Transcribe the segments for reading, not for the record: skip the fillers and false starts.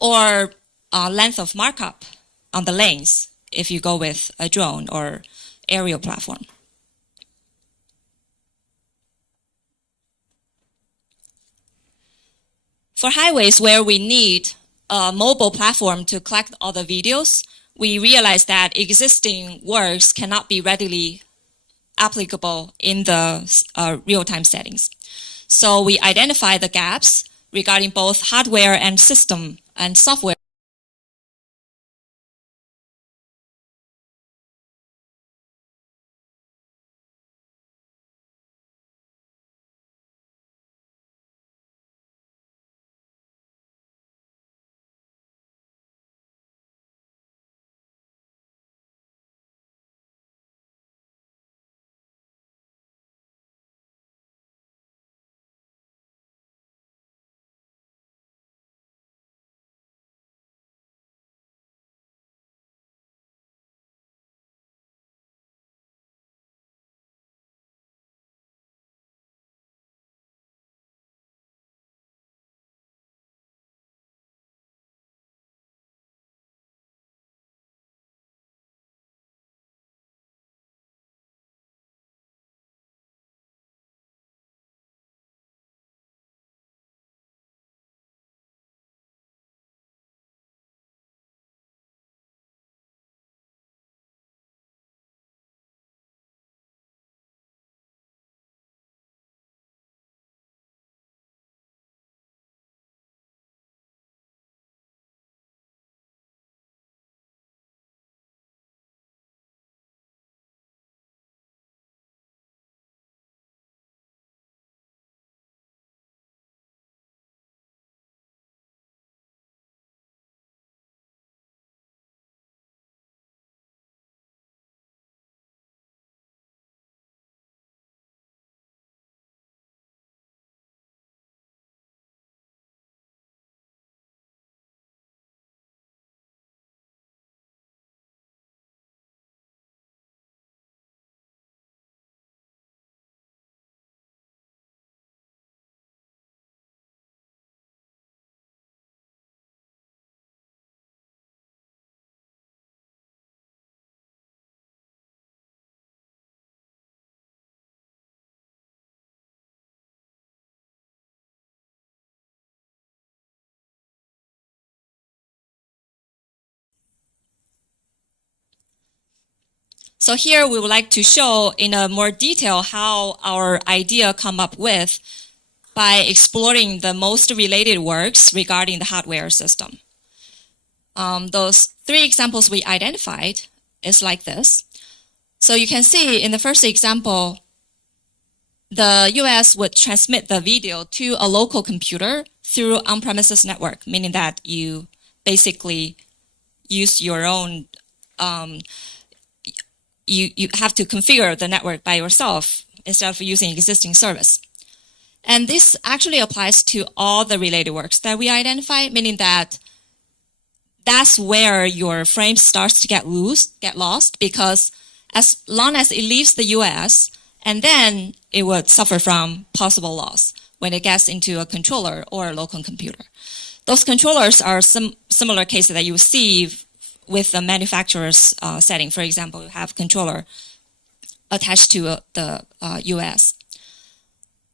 or length of markup on the lanes if you go with a drone or aerial platform. For highways where we need a mobile platform to collect all the videos, we realized that existing works cannot be readily applicable in the real-time settings. So we identify the gaps regarding both hardware and system and software. So here we would like to show in a more detail how our idea come up with by exploring the most related works regarding the hardware system. Those 3 examples we identified is like this. So you can see in the first example, the UAS would transmit the video to a local computer through on-premises network, meaning that you basically use your own you have to configure the network by yourself instead of using existing service. And this actually applies to all the related works that we identify, meaning that that's where your frame starts to get lost, because as long as it leaves the UAS, and then it would suffer from possible loss when it gets into a controller or a local computer. Those controllers are similar cases that you see with the manufacturer's setting. For example, you have controller attached to the UAS.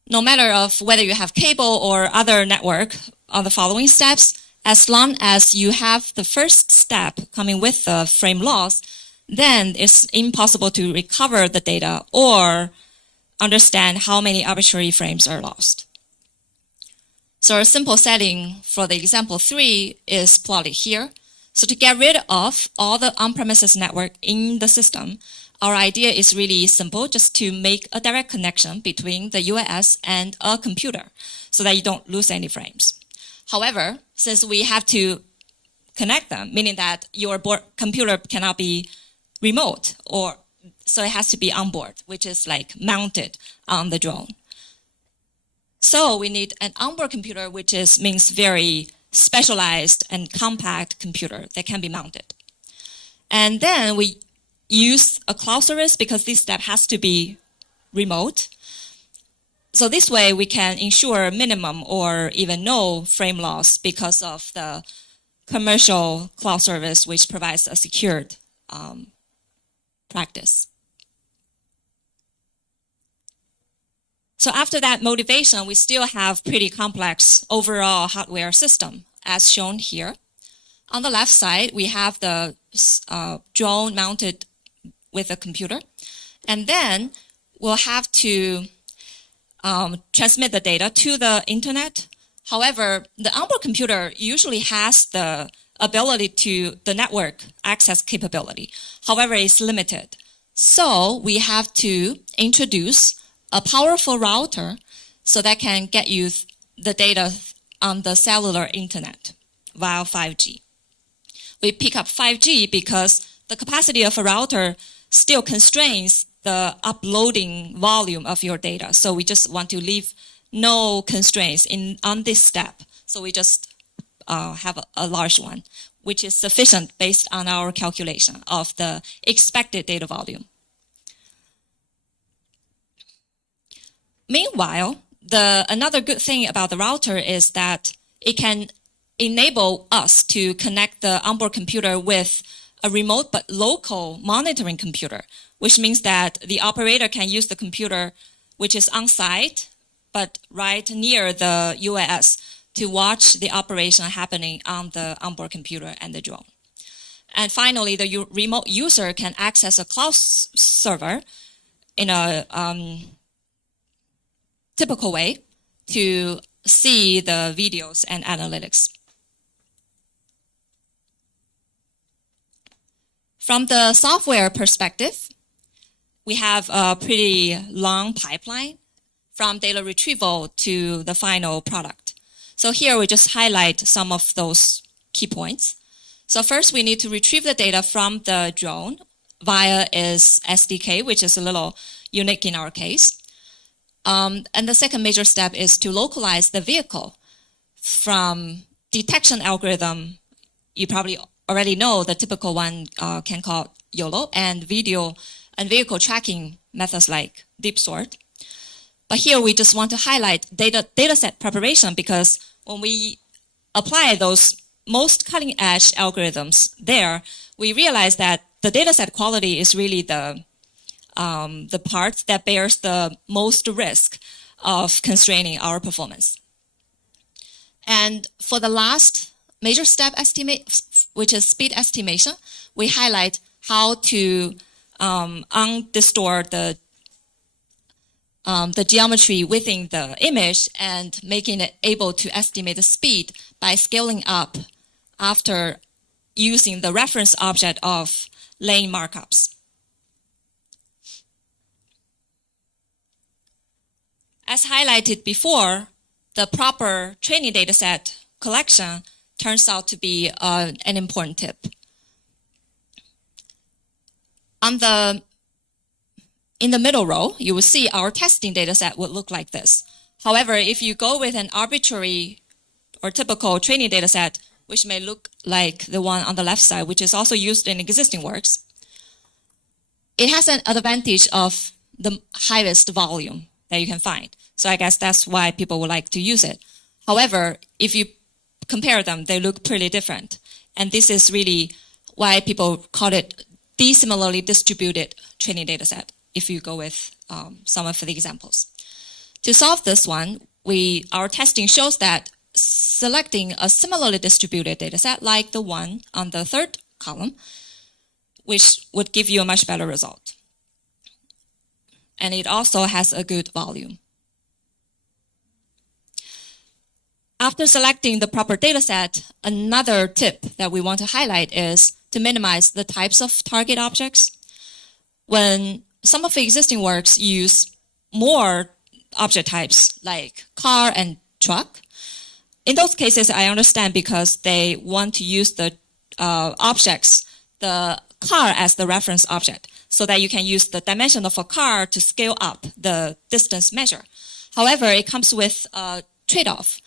No matter of whether you have cable or other network on the following steps, as long as you have the first step coming with the frame loss, then it's impossible to recover the data or understand how many arbitrary frames are lost. So a simple setting for the example 3 is plotted here. So to get rid of all the on-premises network in the system, our idea is really simple, just to make a direct connection between the UAS and a computer so that you don't lose any frames. However, since we have to connect them, meaning that your computer cannot be remote, so it has to be on board, which is like mounted on the drone. So we need an onboard computer, which means very specialized and compact computer that can be mounted. And then we use a cloud service because this step has to be remote. So this way we can ensure minimum or even no frame loss because of the commercial cloud service which provides a secured practice. So after that motivation, we still have pretty complex overall hardware system as shown here. On the left side, we have the drone mounted with a computer. And then we'll have to transmit the data to the internet. However, the onboard computer usually has the ability to the network access capability. However, it's limited. So we have to introduce a powerful router so that can get you the data on the cellular internet via 5G. We pick up 5G because the capacity of a router still constrains the uploading volume of your data. So we just want to leave no constraints on this step. So we just have a large one, which is sufficient based on our calculation of the expected data volume. Meanwhile, another good thing about the router is that it can enable us to connect the onboard computer with a remote but local monitoring computer, which means that the operator can use the computer which is on site but right near the UAS to watch the operation happening on the onboard computer and the drone. And finally, the remote user can access a cloud server in a typical way to see the videos and analytics. From the software perspective, we have a pretty long pipeline from data retrieval to the final product. So here we just highlight some of those key points. So first we need to retrieve the data from the drone via its SDK, which is a little unique in our case. And the second major step is to localize the vehicle from detection algorithm. You probably already know the typical one can call YOLO, and video and vehicle tracking methods like deep sort. But here we just want to highlight dataset preparation, because when we apply those most cutting edge algorithms there, we realize that the dataset quality is really the part that bears the most risk of constraining our performance. And for the last major step estimate, which is speed estimation, we highlight how to undistort the geometry within the image and making it able to estimate the speed by scaling up after using the reference object of lane markups. As highlighted before, the proper training dataset collection turns out to be an important tip. In the middle row, you will see our testing dataset would look like this. However, if you go with an arbitrary or typical training dataset, which may look like the one on the left side, which is also used in existing works, it has an advantage of the highest volume that you can find. So I guess that's why people would like to use it. However, if you compare them, they look pretty different. And this is really why people call it dissimilarly distributed training dataset, if you go with some of the examples. To solve this one, our testing shows that selecting a similarly distributed dataset like the one on the third column, which would give you a much better result. And it also has a good volume. After selecting the proper dataset, another tip that we want to highlight is to minimize the types of target objects. When some of the existing works use more object types like car and truck, in those cases, I understand, because they want to use the objects, the car as the reference object, so that you can use the dimension of a car to scale up the distance measure. However, it comes with a trade-off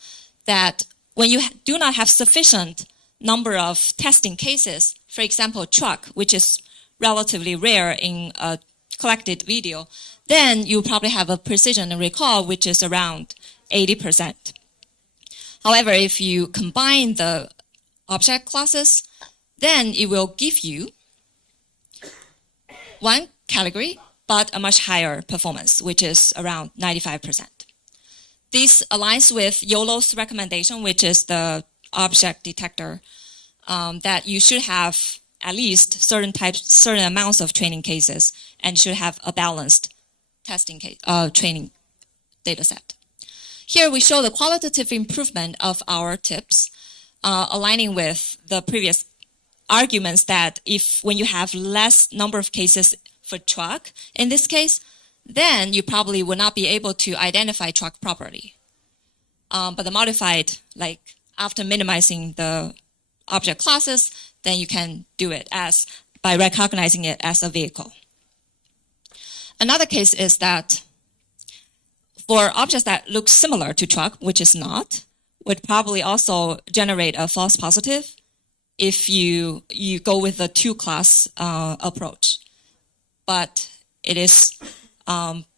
that when you do not have sufficient number of testing cases, for example, truck, which is relatively rare in a collected video, then you probably have a precision and recall which is around 80%. However, if you combine the object classes, then it will give you one category, but a much higher performance, which is around 95%. This aligns with YOLO's recommendation, which is the object detector, that you should have at least certain amounts of training cases and should have a balanced training data set. Here we show the qualitative improvement of our tips, aligning with the previous arguments that when you have less number of cases for truck, in this case, then you probably will not be able to identify truck properly. But the modified, like after minimizing the object classes, then you can do it by recognizing it as a vehicle. Another case is that for objects that look similar to truck, which is not, would probably also generate a false positive if you go with the two-class approach. But it is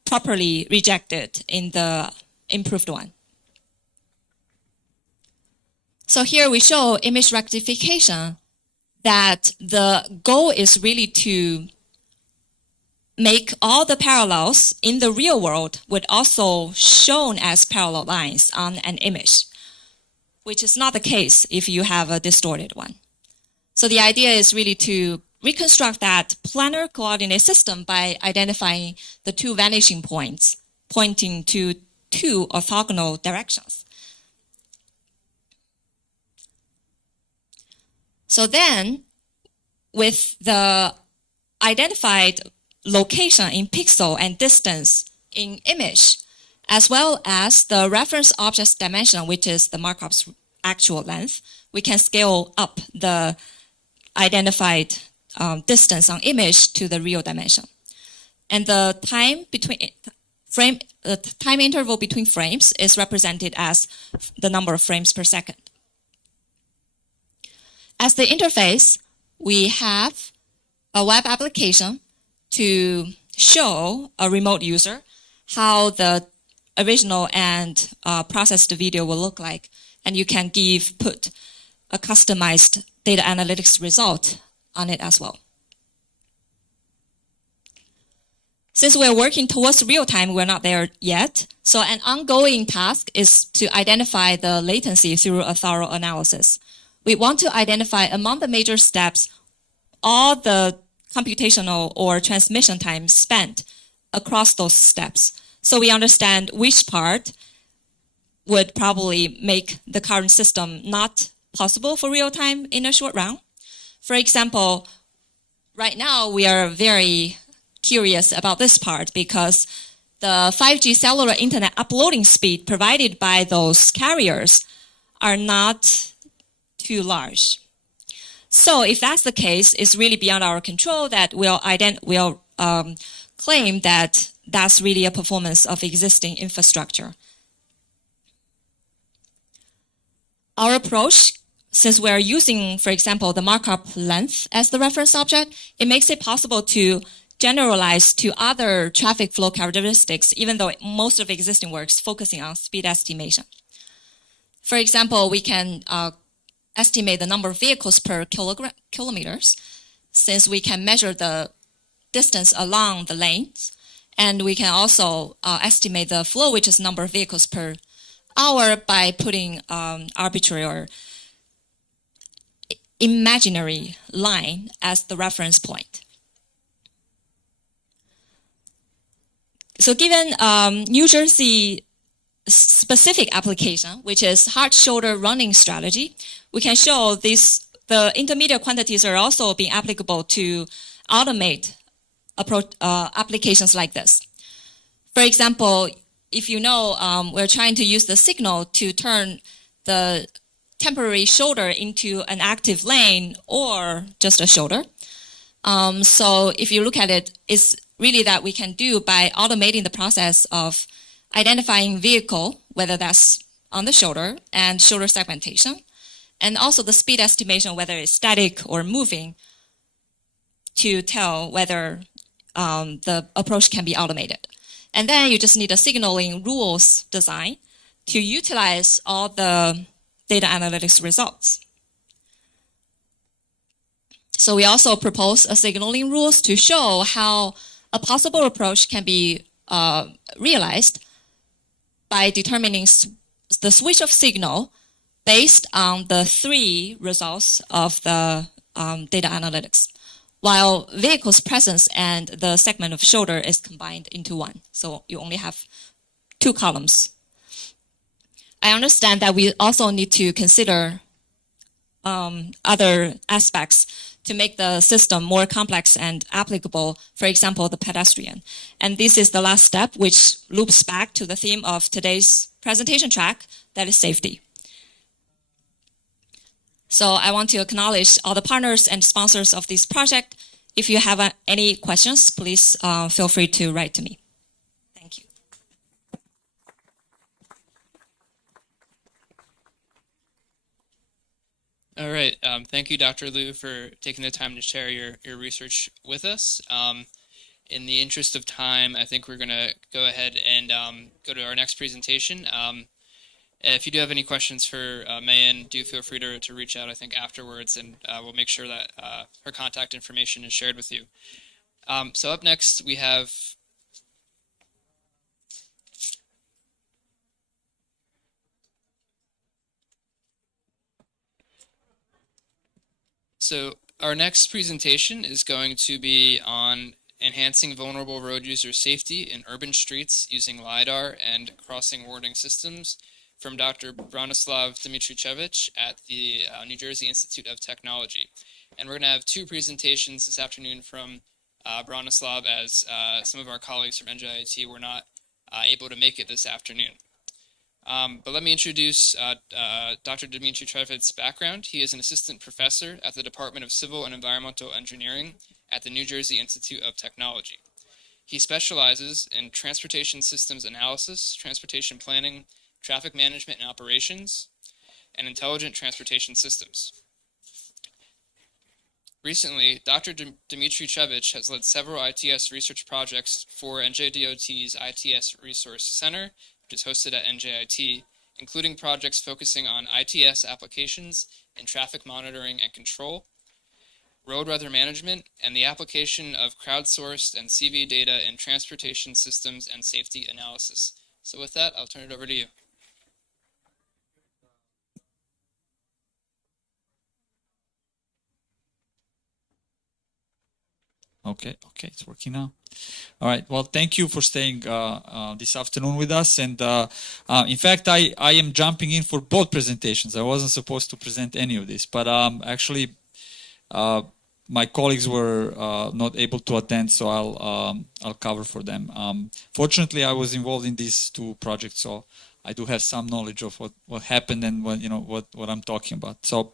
properly rejected in the improved one. So here we show image rectification, that the goal is really to make all the parallels in the real world would also shown as parallel lines on an image, which is not the case if you have a distorted one. So the idea is really to reconstruct that planar coordinate system by identifying the two vanishing points pointing to two orthogonal directions. So then, with the identified location in pixel and distance in image, as well as the reference object's dimension, which is the markup's actual length, we can scale up the identified distance on image to the real dimension. And the time interval between frames is represented as the number of frames per second. As the interface, we have a web application to show a remote user how the original and processed video will look like. And you can put a customized data analytics result on it as well. Since we're working towards real time, we're not there yet. So an ongoing task is to identify the latency through a thorough analysis. We want to identify among the major steps all the computational or transmission time spent across those steps. So we understand which part would probably make the current system not possible for real time in a short run. For example, right now we are very curious about this part because the 5G cellular internet uploading speed provided by those carriers are not too large. So if that's the case, it's really beyond our control that we'll claim that that's really a performance of existing infrastructure. Our approach, since we're using, for example, the markup length as the reference object, it makes it possible to generalize to other traffic flow characteristics, even though most of existing works focusing on speed estimation. For example, we can estimate the number of vehicles per kilometers, since we can measure the distance along the lanes, and we can also estimate the flow, which is number of vehicles per hour, by putting arbitrary or imaginary line as the reference point. So given New Jersey specific application, which is hard-shoulder running strategy, we can show the intermediate quantities are also being applicable to automate applications like this. For example, if you know, we're trying to use the signal to turn the temporary shoulder into an active lane or just a shoulder. So if you look at it, it's really that we can do by automating the process of identifying vehicle, whether that's on the shoulder, and shoulder segmentation, and also the speed estimation, whether it's static or moving, to tell whether the approach can be automated. And then you just need a signaling rules design to utilize all the data analytics results. So we also propose a signaling rules to show how a possible approach can be realized by determining the switch of signal based on the 3 results of the data analytics, while vehicle's presence and the segment of shoulder is combined into 1. So you only have 2 columns. I understand that we also need to consider other aspects to make the system more complex and applicable, for example, the pedestrian. And this is the last step, which loops back to the theme of today's presentation track, that is safety. So I want to acknowledge all the partners and sponsors of this project. If you have any questions, please feel free to write to me. Thank you. All right. Thank you, Dr. Liu, for taking the time to share your research with us. In the interest of time, I think we're going to go ahead and go to our next presentation. If you do have any questions for Meiyin, do feel free to reach out, I think, afterwards, and we'll make sure that her contact information is shared with you. So up next, we have So our next presentation is going to be on enhancing vulnerable road user safety in urban streets using LiDAR and crossing warning systems from Dr. Bronislav Dimitrichevich at the New Jersey Institute of Technology. And we're going to have 2 presentations this afternoon from Bronislav, as some of our colleagues from NJIT were not able to make it this afternoon. But let me introduce Dr. Dimitrichevich's background. He is an assistant professor at the Department of Civil and Environmental Engineering at the New Jersey Institute of Technology. He specializes in transportation systems analysis, transportation planning, traffic management and operations, and intelligent transportation systems. Recently, Dr. Dimitrichevich has led several ITS research projects for NJDOT's ITS Resource Center, which is hosted at NJIT, including projects focusing on ITS applications in traffic monitoring and control, road weather management, and the application of crowdsourced and CV data in transportation systems and safety analysis. So with that, I'll turn it over to you. Okay, it's working now. All right, well, thank you for staying this afternoon with us. And in fact, I am jumping in for both presentations. I wasn't supposed to present any of this, but actually my colleagues were not able to attend, so I'll cover for them. Fortunately, I was involved in these 2 projects, so I do have some knowledge of what happened and what I'm talking about. So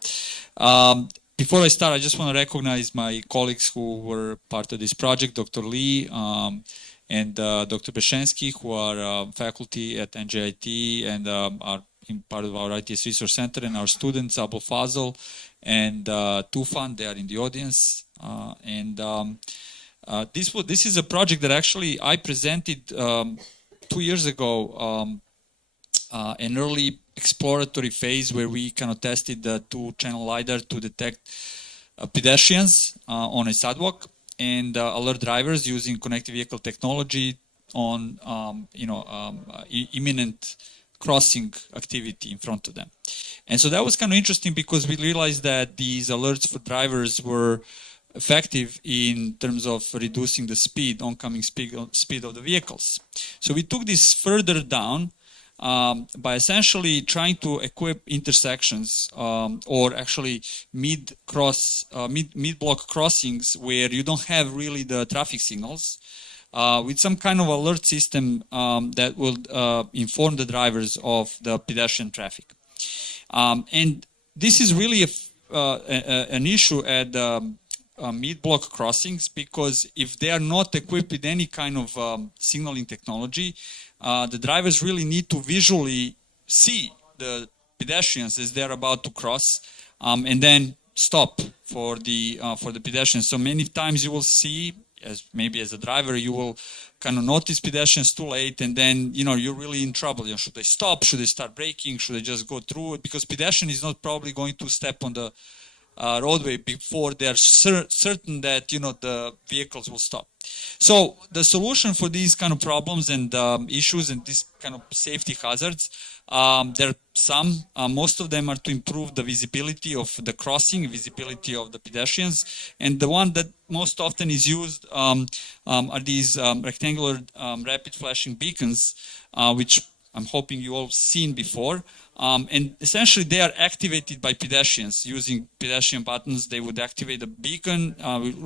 before I start, I just want to recognize my colleagues who were part of this project, Dr. Lee and Dr. Besenski, who are faculty at NJIT and are part of our ITS Resource Center, and our students, Abu Fazl and Tufan, they are in the audience. This is a project that actually I presented 2 years ago, an early exploratory phase where we kind of tested the 2-channel LiDAR to detect pedestrians on a sidewalk and alert drivers using connected vehicle technology on imminent crossing activity in front of them. And so that was kind of interesting because we realized that these alerts for drivers were effective in terms of reducing the oncoming speed of the vehicles. So we took this further down by essentially trying to equip intersections or actually mid-block crossings where you don't have really the traffic signals with some kind of alert system that will inform the drivers of the pedestrian traffic. And this is really an issue at mid-block crossings, because if they are not equipped with any kind of signaling technology, the drivers really need to visually see the pedestrians as they're about to cross, and then stop for the pedestrians. So many times you will see, maybe as a driver, you will kind of notice pedestrians too late, and then you're really in trouble. Should they stop? Should they start braking? Should they just go through it? Because pedestrian is not probably going to step on the roadway before they're certain that the vehicles will stop. So the solution for these kind of problems and issues and these kind of safety hazards, there are some. Most of them are to improve the visibility of the crossing, visibility of the pedestrians, and the one that most often is used are these rectangular rapid flashing beacons, which I'm hoping you all seen before. And essentially they are activated by pedestrians using pedestrian buttons. They would activate the beacon,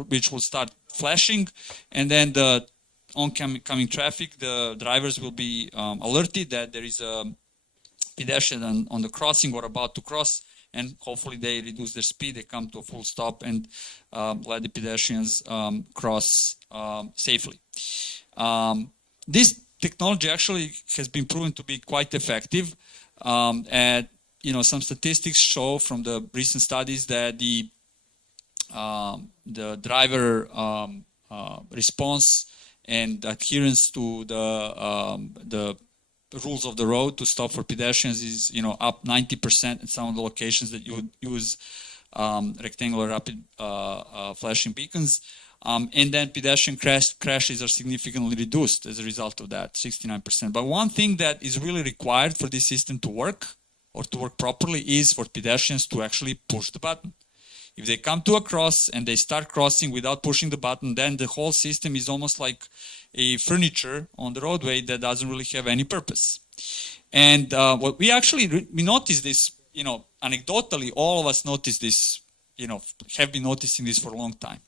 which will start flashing, and then the oncoming traffic, the drivers will be alerted that there is a pedestrian on the crossing or about to cross, and hopefully they reduce their speed, they come to a full stop and let the pedestrians cross safely. This technology actually has been proven to be quite effective. And some statistics show from the recent studies that the driver response and adherence to the rules of the road to stop for pedestrians is up 90% in some of the locations that you would use rectangular rapid flashing beacons. And then pedestrian crashes are significantly reduced as a result of that, 69%. But one thing that is really required for this system to work or to work properly is for pedestrians to actually push the button. If they come to a cross and they start crossing without pushing the button, then the whole system is almost like a furniture on the roadway that doesn't really have any purpose. And what we actually we noticed this, anecdotally, all of us noticed this, have been noticing this for a long time.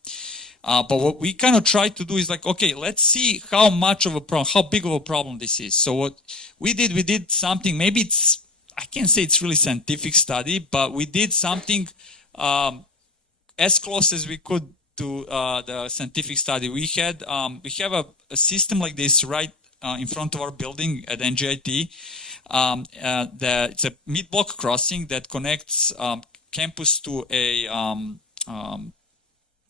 But what we kind of try to do is like, okay, let's see how much of a problem, how big of a problem this is. So what we did something, maybe I can't say it's really scientific study, but we did something as close as we could to the scientific study. We have a system like this right in front of our building at NGIT. It's a mid-block crossing that connects campus to a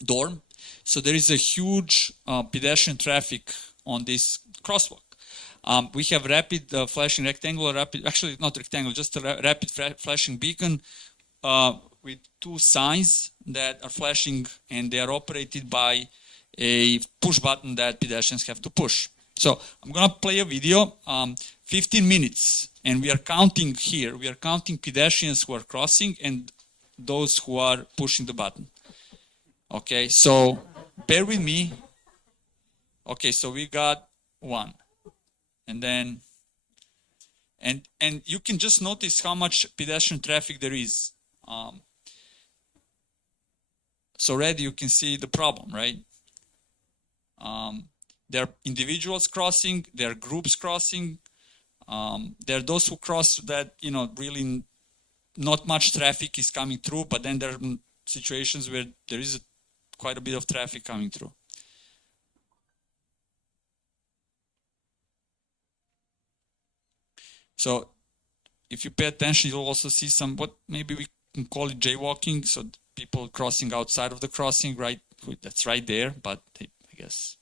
dorm. So there is a huge pedestrian traffic on this crosswalk. We have rapid flashing actually not rectangular, just a rapid flashing beacon with two signs that are flashing, and they are operated by a push button that pedestrians have to push. So I'm going to play a video, 15 minutes, and we are counting here. We are counting pedestrians who are crossing and those who are pushing the button. Okay, so bear with me. Okay, so we got one. And then, and you can just notice how much pedestrian traffic there is. So already you can see the problem, right? There are individuals crossing, there are groups crossing. There are those who cross that, really not much traffic is coming through, but then there are situations where there is quite a bit of traffic coming through. So if you pay attention, you'll also see what maybe we can call it jaywalking. So people crossing outside of the crossing, right? That's right there, but I guess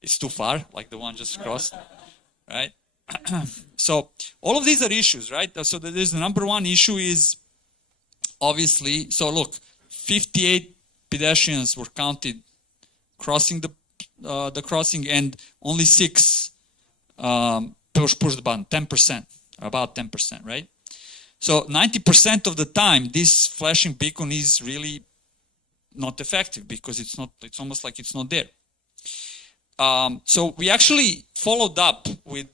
it's too far, like the one just crossed, right? So all of these are issues, right? So there's the number one issue is obviously, so look, 58 pedestrians were counted crossing the crossing, and only 6 push the button, 10%, about 10%, right? So 90% of the time, this flashing beacon is really not effective because it's almost like it's not there. So we actually followed up with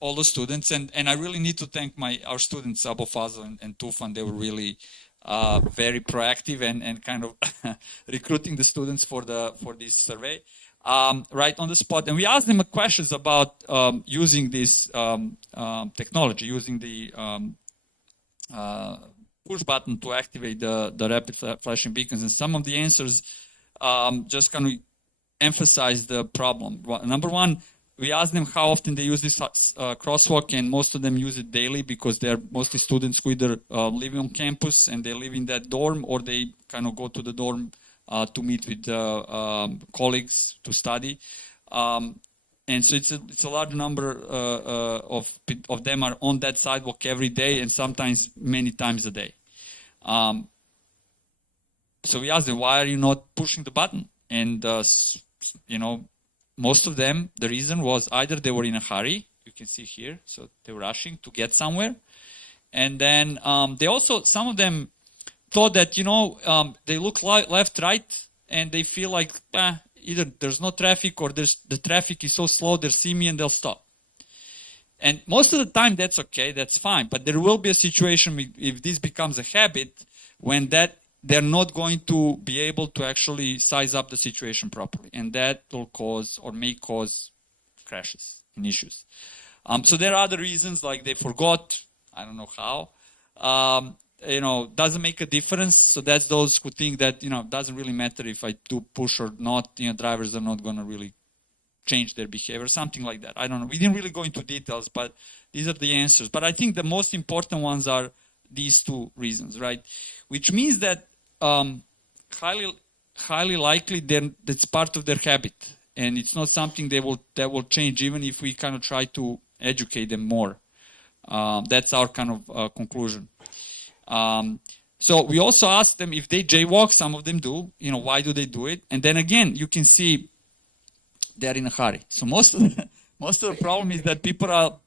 all the students, and I really need to thank our students, Abu Fazl and Tufan. They were really very proactive and kind of recruiting the students for this survey right on the spot. And we asked them questions about using this technology, using the push button to activate the rapid flashing beacons. And some of the answers just kind of emphasize the problem. Number one, we asked them how often they use this crosswalk, and most of them use it daily because they're mostly students who either live on campus and they live in that dorm, or they kind of go to the dorm to meet with colleagues to study. And so it's a large number of them are on that sidewalk every day, and sometimes many times a day. so we asked them, why are you not pushing the button? And, most of them, the reason was either they were in a hurry, you can see here, so they were rushing to get somewhere. And then they also, some of them thought that, they look left, right, and they feel like either there's no traffic or the traffic is so slow, they'll see me and they'll stop. And most of the time, that's okay, that's fine. But there will be a situation if this becomes a habit when they're not going to be able to actually size up the situation properly. And that will cause or may cause crashes and issues. So there are other reasons, like they forgot, I don't know how. Doesn't make a difference. So that's those who think that, doesn't really matter if I do push or not. Drivers are not going to really change their behavior, something like that. I don't know. We didn't really go into details, but these are the answers. But I think the most important ones are these two reasons, right? Which means that highly likely that's part of their habit, and it's not something that will change even if we kind of try to educate them more. That's our kind of conclusion. So we also asked them if they jaywalk. Some of them do. Why do they do it? And then again, you can see they're in a hurry. So most of the problem is that people are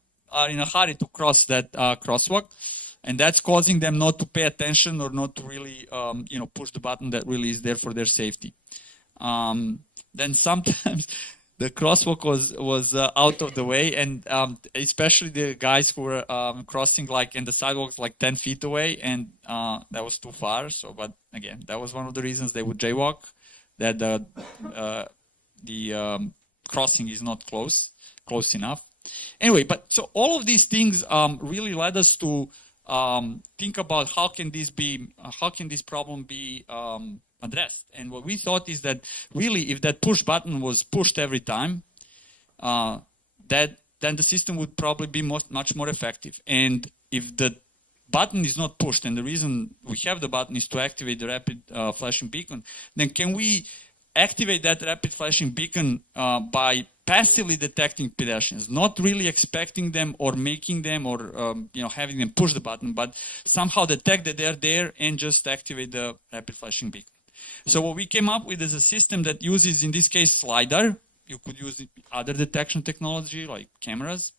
in a hurry to cross that crosswalk, and that's causing them not to pay attention or not to really push the button that really is there for their safety. Then sometimes the crosswalk was out of the way, and especially the guys who were crossing in the sidewalks 10 feet away, and that was too far. So, but again, that was one of the reasons they would jaywalk, that the crossing is not close enough. Anyway, but so all of these things really led us to think about how can this problem be addressed. And what we thought is that really, if that push button was pushed every time, then the system would probably be much more effective. And if the button is not pushed, and the reason we have the button is to activate the rapid flashing beacon, then can we activate that rapid flashing beacon by passively detecting pedestrians, not really expecting them or making them or having them push the button, but somehow detect that they're there and just activate the rapid flashing beacon. So what we came up with is a system that uses, in this case, LiDAR. You could use other detection technology like cameras.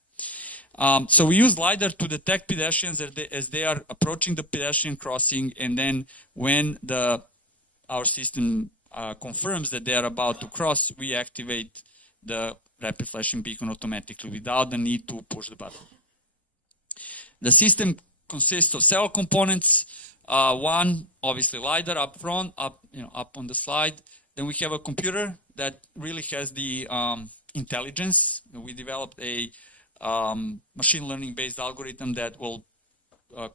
So we use LiDAR to detect pedestrians as they are approaching the pedestrian crossing, and then when our system confirms that they are about to cross, we activate the rapid flashing beacon automatically without the need to push the button. The system consists of several components. One, obviously LiDAR up front, up on the slide. Then we have a computer that really has the intelligence. We developed a machine learning based algorithm that will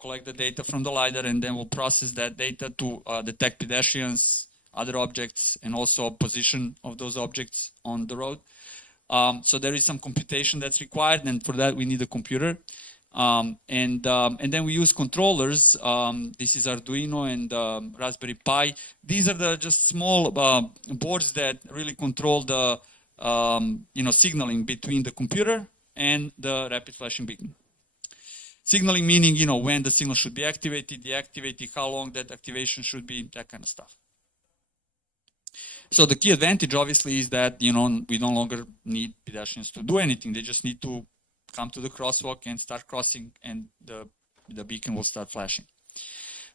collect the data from the LiDAR and then will process that data to detect pedestrians, other objects, and also position of those objects on the road. So there is some computation that's required, and for that we need a computer. And then we use controllers. This is Arduino and Raspberry Pi. These are just small boards that really control the signaling between the computer and the rapid flashing beacon. Signaling meaning when the signal should be activated, deactivated, how long that activation should be, that kind of stuff. So the key advantage, obviously, is that we no longer need pedestrians to do anything. They just need to come to the crosswalk and start crossing, and the beacon will start flashing.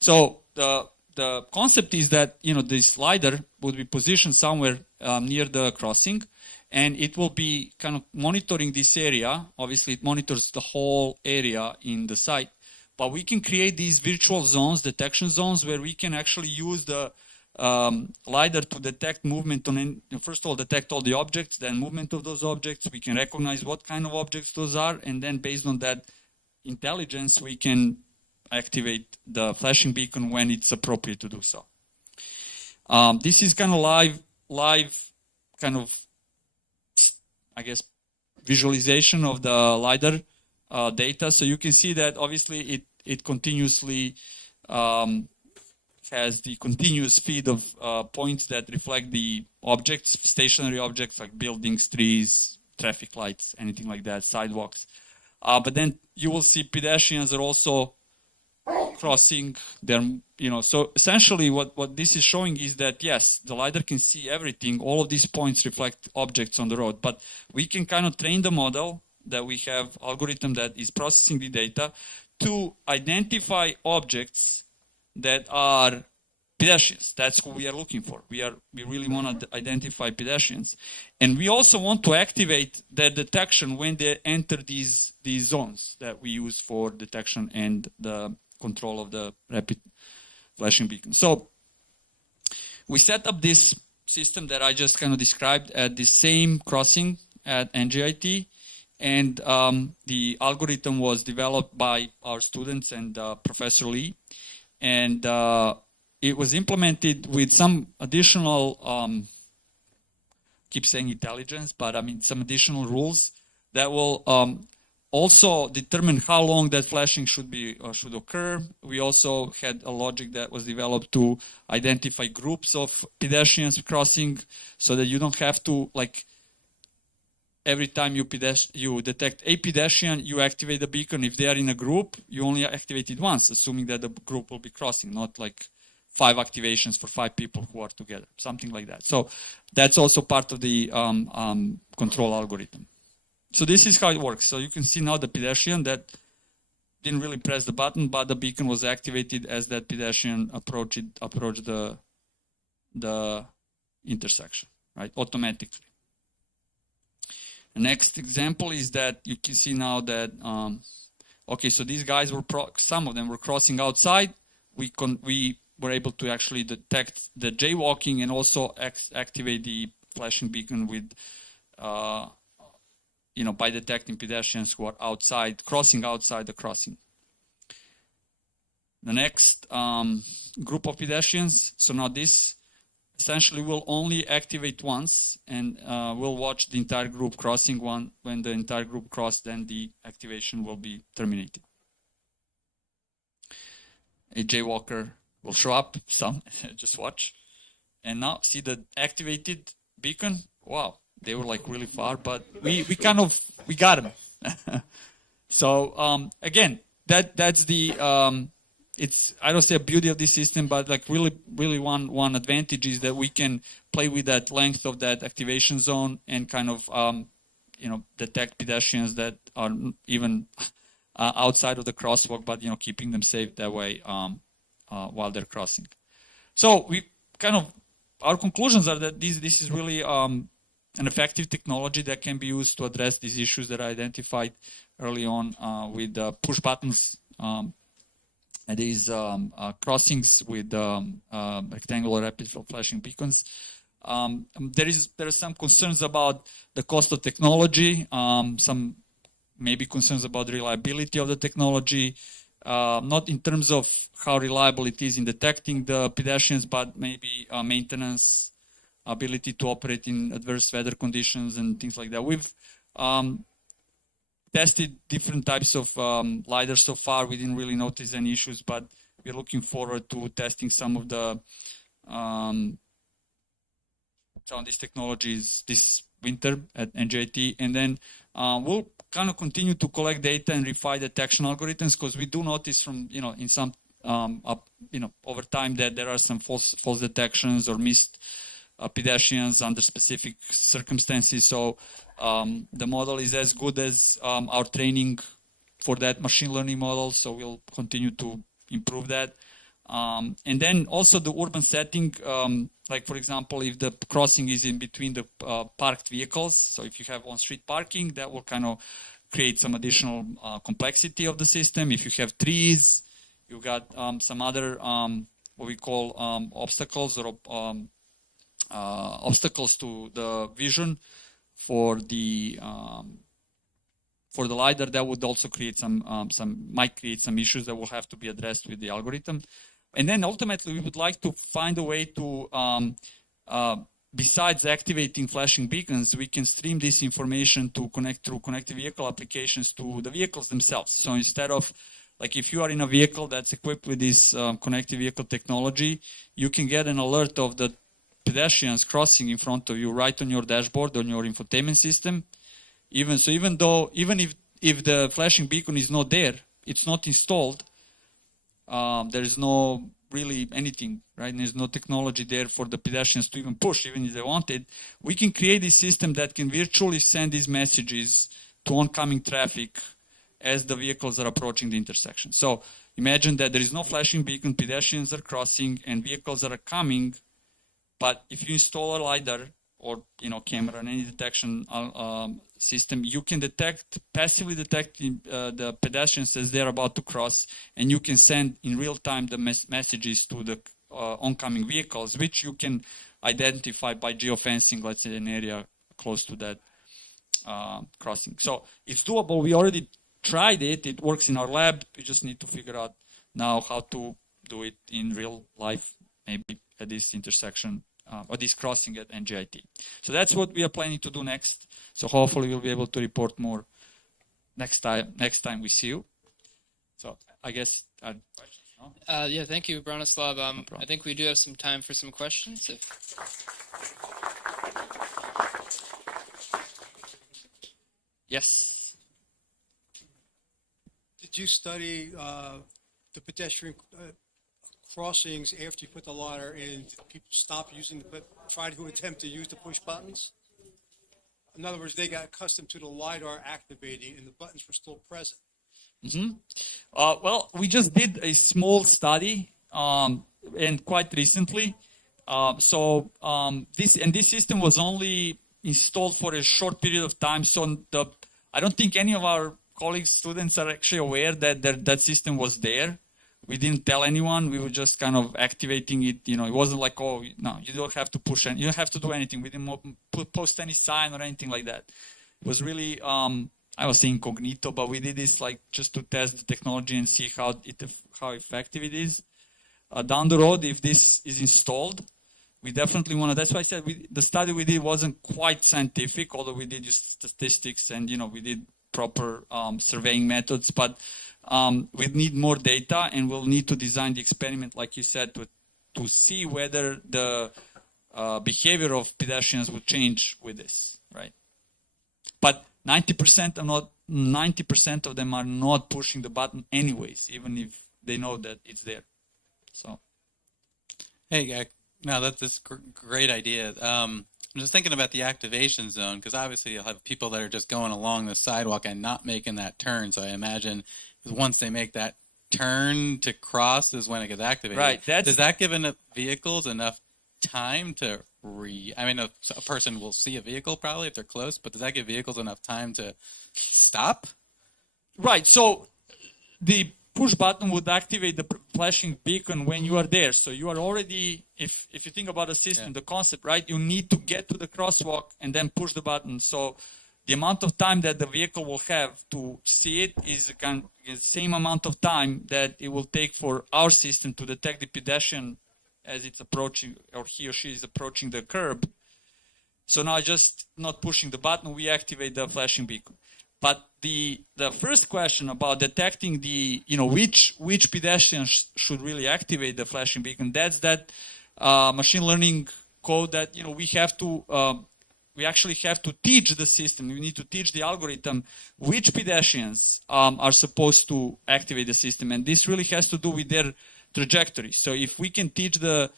So the concept is that this LiDAR would be positioned somewhere near the crossing, and it will be kind of monitoring this area. Obviously, it monitors the whole area in the site, but we can create these virtual zones, detection zones, where we can actually use the LiDAR to detect movement first of all, detect all the objects, then movement of those objects. We can recognize what kind of objects those are, and then based on that intelligence, we can activate the flashing beacon when it's appropriate to do so. This is kind of live kind of, I guess, visualization of the LiDAR data. So you can see that obviously it continuously has the continuous feed of points that reflect the objects, stationary objects like buildings, trees, traffic lights, anything like that, sidewalks. But then you will see pedestrians are also crossing. So essentially what this is showing is that, yes, the LiDAR can see everything. All of these points reflect objects on the road, but we can kind of train the model that we have algorithm that is processing the data to identify objects that are pedestrians. That's what we are looking for. We really want to identify pedestrians, and we also want to activate that detection when they enter these zones that we use for detection and the control of the rapid flashing beacon. So we set up this system that I just kind of described at the same crossing at NJIT, and the algorithm was developed by our students and Professor Lee, and it was implemented with some additional, keep saying intelligence, but I mean some additional rules that will also determine how long that flashing should occur. We also had a logic that was developed to identify groups of pedestrians crossing, so that you don't have to, like, every time you detect a pedestrian, you activate the beacon. If they are in a group, you only activate it once, assuming that the group will be crossing, not like 5 activations for 5 people who are together, something like that. So that's also part of the control algorithm. So this is how it works. So you can see now the pedestrian that didn't really press the button, but the beacon was activated as that pedestrian approached the intersection, right, automatically. The next example is that you can see now that, okay, so these guys were, some of them were crossing outside. We were able to actually detect the jaywalking and also activate the flashing beacon with, by detecting pedestrians who are outside, crossing outside the crossing. The next group of pedestrians, so now this essentially will only activate once, and we'll watch the entire group crossing. When the entire group crossed, then the activation will be terminated. A jaywalker will show up, just watch. And now see the activated beacon. Wow, they were like really far, but we got them. So again, that's the it's, I don't say a beauty of this system, but like really one advantage is that we can play with that length of that activation zone and kind of detect pedestrians that are even outside of the crosswalk, but keeping them safe that way while they're crossing. So we our conclusions are that this is really an effective technology that can be used to address these issues that I identified early on with push buttons. These crossings with rectangular rapid flashing beacons. There are some concerns about the cost of technology, some maybe concerns about the reliability of the technology, not in terms of how reliable it is in detecting the pedestrians, but maybe maintenance, ability to operate in adverse weather conditions and things like that. We've tested different types of LiDAR so far. We didn't really notice any issues, but we're looking forward to testing some of these technologies this winter at NJIT. And then we'll kind of continue to collect data and refine detection algorithms, because we do notice from, in some, over time that there are some false detections or missed pedestrians under specific circumstances. So the model is as good as our training for that machine learning model. So we'll continue to improve that. And then also the urban setting, like for example, if the crossing is in between the parked vehicles, so if you have on-street parking, that will kind of create some additional complexity of the system. If you have trees, you've got some other what we call obstacles or obstacles to the vision for the LiDAR, that would also create might create some issues that will have to be addressed with the algorithm. And then ultimately, we would like to find a way to, besides activating flashing beacons, we can stream this information to connect through connected vehicle applications to the vehicles themselves. So instead of, like, if you are in a vehicle that's equipped with this connected vehicle technology, you can get an alert of the pedestrians crossing in front of you right on your dashboard, on your infotainment system. Even if the flashing beacon is not there, it's not installed, there is no really anything, right? There's no technology there for the pedestrians to even push, even if they wanted. We can create a system that can virtually send these messages to oncoming traffic as the vehicles are approaching the intersection. So imagine that there is no flashing beacon, pedestrians are crossing, and vehicles are coming. But if you install a LiDAR or camera and any detection system, you can passively detect the pedestrians as they're about to cross, and you can send in real time the messages to the oncoming vehicles, which you can identify by geofencing, let's say, an area close to that crossing. So it's doable. We already tried it. It works in our lab. We just need to figure out now how to do it in real life, maybe at this intersection or this crossing at NGIT. So that's what we are planning to do next. So hopefully we'll be able to report more next time we see you. So I guess questions, no? Yeah, thank you, Branislav. I think we do have some time for some questions. Yes. Did you study the pedestrian crossings after you put the LiDAR in? Did people stop using try to attempt to use the push buttons? In other words, they got accustomed to the LiDAR activating and the buttons were still present. Mm-hmm. Well, we just did a small study and quite recently. This system was only installed for a short period of time. So I don't think any of our colleagues, students are actually aware that that system was there. We didn't tell anyone. We were just kind of activating it. It wasn't like, oh, no, you don't have to push any, you don't have to do anything. We didn't post any sign or anything like that. It was really, I was saying incognito, but we did this like just to test the technology and see how effective it is. Down the road, if this is installed, we definitely want to. That's why I said the study we did wasn't quite scientific, although we did use statistics and we did proper surveying methods. But we need more data, and we'll need to design the experiment, like you said, to see whether the behavior of pedestrians would change with this, right? But 90% of them are not pushing the button anyways, even if they know that it's there. So, hey, no, that's a great idea. I'm just thinking about the activation zone, because obviously you'll have people that are just going along the sidewalk and not making that turn. So I imagine once they make that turn to cross is when it gets activated. Right. Does that give vehicles enough time to I mean, a person will see a vehicle probably if they're close, but does that give vehicles enough time to stop? Right. So the push button would activate the flashing beacon when you are there. So you are already, if you think about the system, the concept, right? You need to get to the crosswalk and then push the button. So the amount of time that the vehicle will have to see it is the same amount of time that it will take for our system to detect the pedestrian as it's approaching, or he or she is approaching the curb. So now just not pushing the button, we activate the flashing beacon. But the first question about detecting which pedestrians should really activate the flashing beacon, that's that machine learning code that we actually have to teach the system. We need to teach the algorithm which pedestrians are supposed to activate the system, and this really has to do with their trajectory. So if we can teach the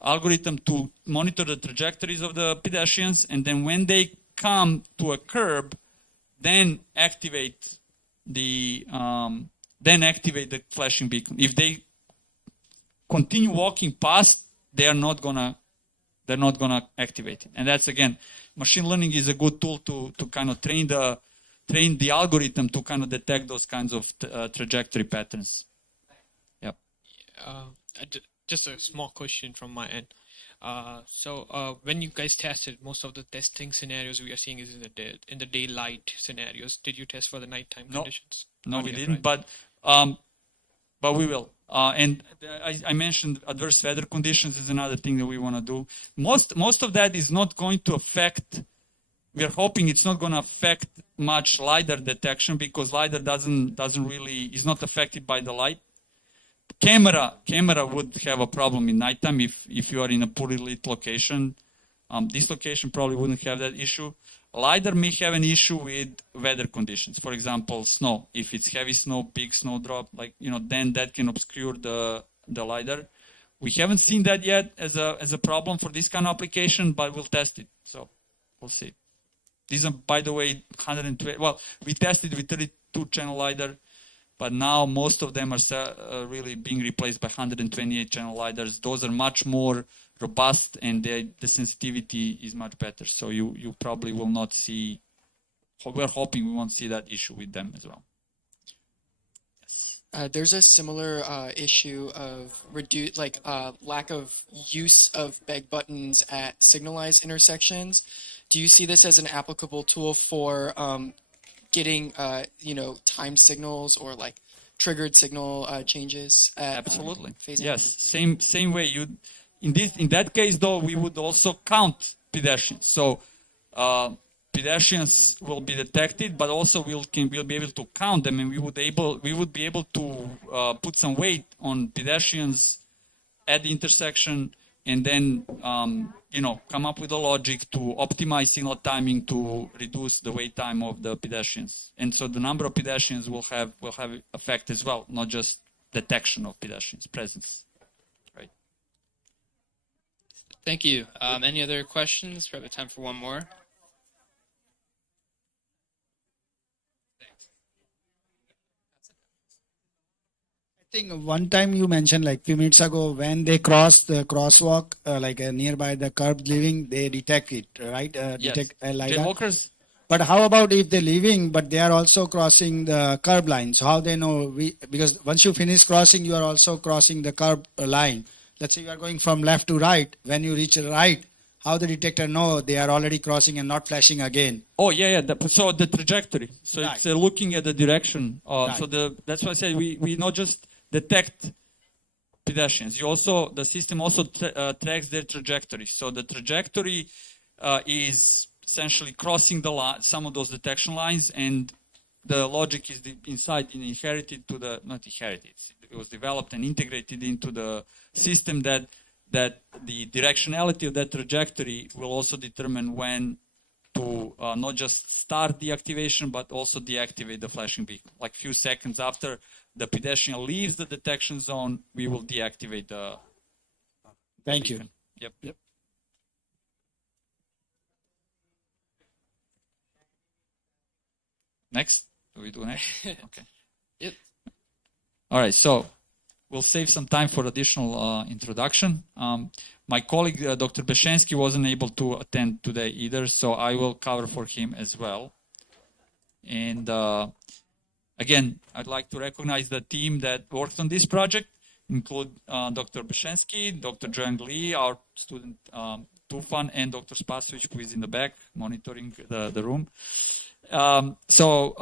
algorithm to monitor the trajectories of the pedestrians, and then when they come to a curb, then activate the flashing beacon. If they continue walking past, they're not gonna activate it. And that's, again, machine learning is a good tool to kind of train the algorithm to kind of detect those kinds of trajectory patterns. Yep. Just a small question from my end. So when you guys tested, most of the testing scenarios we are seeing is in the daylight scenarios. Did you test for the nighttime conditions? No, we didn't. Right? But we will. And I mentioned adverse weather conditions is another thing that we want to do. Most of that is not going to affect. We are hoping it's not going to affect much LiDAR detection, because LiDAR is not affected by the light. Camera would have a problem in nighttime if you are in a poorly lit location. This location probably wouldn't have that issue. LiDAR may have an issue with weather conditions. For example, snow. If it's heavy snow, big snowdrop, then that can obscure the LiDAR. We haven't seen that yet as a problem for this kind of application, but we'll test it. So we'll see. These are, by the way, 120. Well, we tested with 32-channel LiDAR, but now most of them are really being replaced by 128-channel LiDARs. Those are much more robust, and the sensitivity is much better. So you probably will not see. We're hoping we won't see that issue with them as well. There's a similar issue of lack of use of beg buttons at signalized intersections. Do you see this as an applicable tool for getting time signals or like triggered signal changes? Absolutely. Phasing? Yes. Same way. In that case, though, we would also count pedestrians. So pedestrians will be detected, but also we'll be able to count them, and we would be able to put some weight on pedestrians at the intersection, and then come up with a logic to optimize signal timing to reduce the wait time of the pedestrians. And so the number of pedestrians will have effect as well, not just detection of pedestrians' presence. Right. Thank you. Any other questions? We have time for one more. I think one time you mentioned, like few minutes ago, when they cross the crosswalk, nearby the curb leaving, they detect it, right? Yes. Detect LiDAR. Jaywalkers. But how about if they're leaving, but they are also crossing the curb line? So how they know? Because once you finish crossing, you are also crossing the curb line. Let's say you are going from left to right. When you reach right, how the detector know they are already crossing and not flashing again? Oh, yeah. So the trajectory. So Right. it's looking at the direction. Right. So that's why I said we not just detect pedestrians. The system also tracks their trajectory. So the trajectory is essentially crossing the line, some of those detection lines, and the logic is inherited to the, not inherited, it was developed and integrated into the system that the directionality of that trajectory will also determine when to not just start the activation, but also deactivate the flashing beacon. Like few seconds after the pedestrian leaves the detection zone, we will deactivate the Thank you. beacon. Yep. Next? Do we do next? Okay. Yep. All right, so we'll save some time for additional introduction. My colleague, Dr. Besenski, wasn't able to attend today either, so I will cover for him as well. And again, I'd like to recognize the team that worked on this project, include Dr. Besenski, Dr. Joyoung, our student Tufan, and Dr. Spasovic, who is in the back monitoring the room. So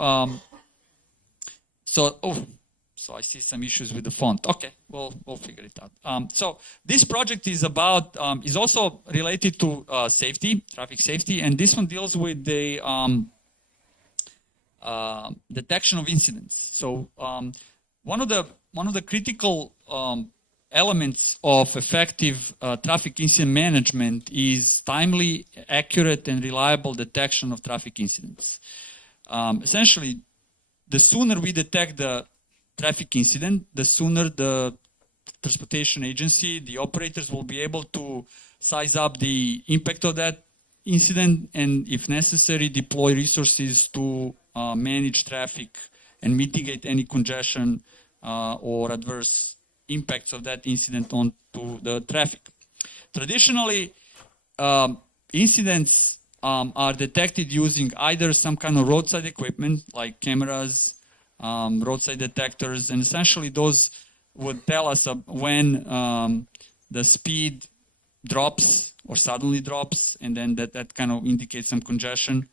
I see some issues with the font. Okay, we'll figure it out. So this project is also related to safety, traffic safety, and this one deals with the detection of incidents. So one of the critical elements of effective traffic incident management is timely, accurate, and reliable detection of traffic incidents. Essentially, the sooner we detect the traffic incident, the sooner the transportation agency, the operators will be able to size up the impact of that incident and, if necessary, deploy resources to manage traffic and mitigate any congestion or adverse impacts of that incident onto the traffic. Traditionally, incidents are detected using either some kind of roadside equipment like cameras, roadside detectors, and essentially those would tell us when the speed drops or suddenly drops, and then that kind of indicates some congestion.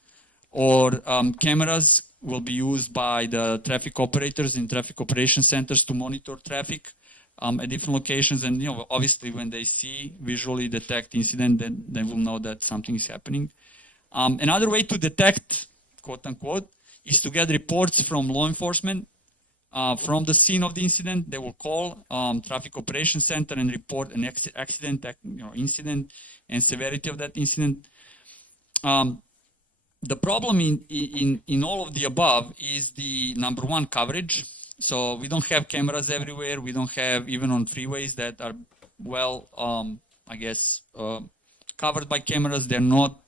Or cameras will be used by the traffic operators in traffic operation centers to monitor traffic at different locations, and obviously when they see visually detect incident, then they will know that something is happening. Another way to detect, quote unquote, is to get reports from law enforcement from the scene of the incident. They will call traffic operation center and report an incident and severity of that incident. The problem in all of the above is the number one, coverage. So we don't have cameras everywhere. We don't have even on freeways that are well, I guess, covered by cameras. They're not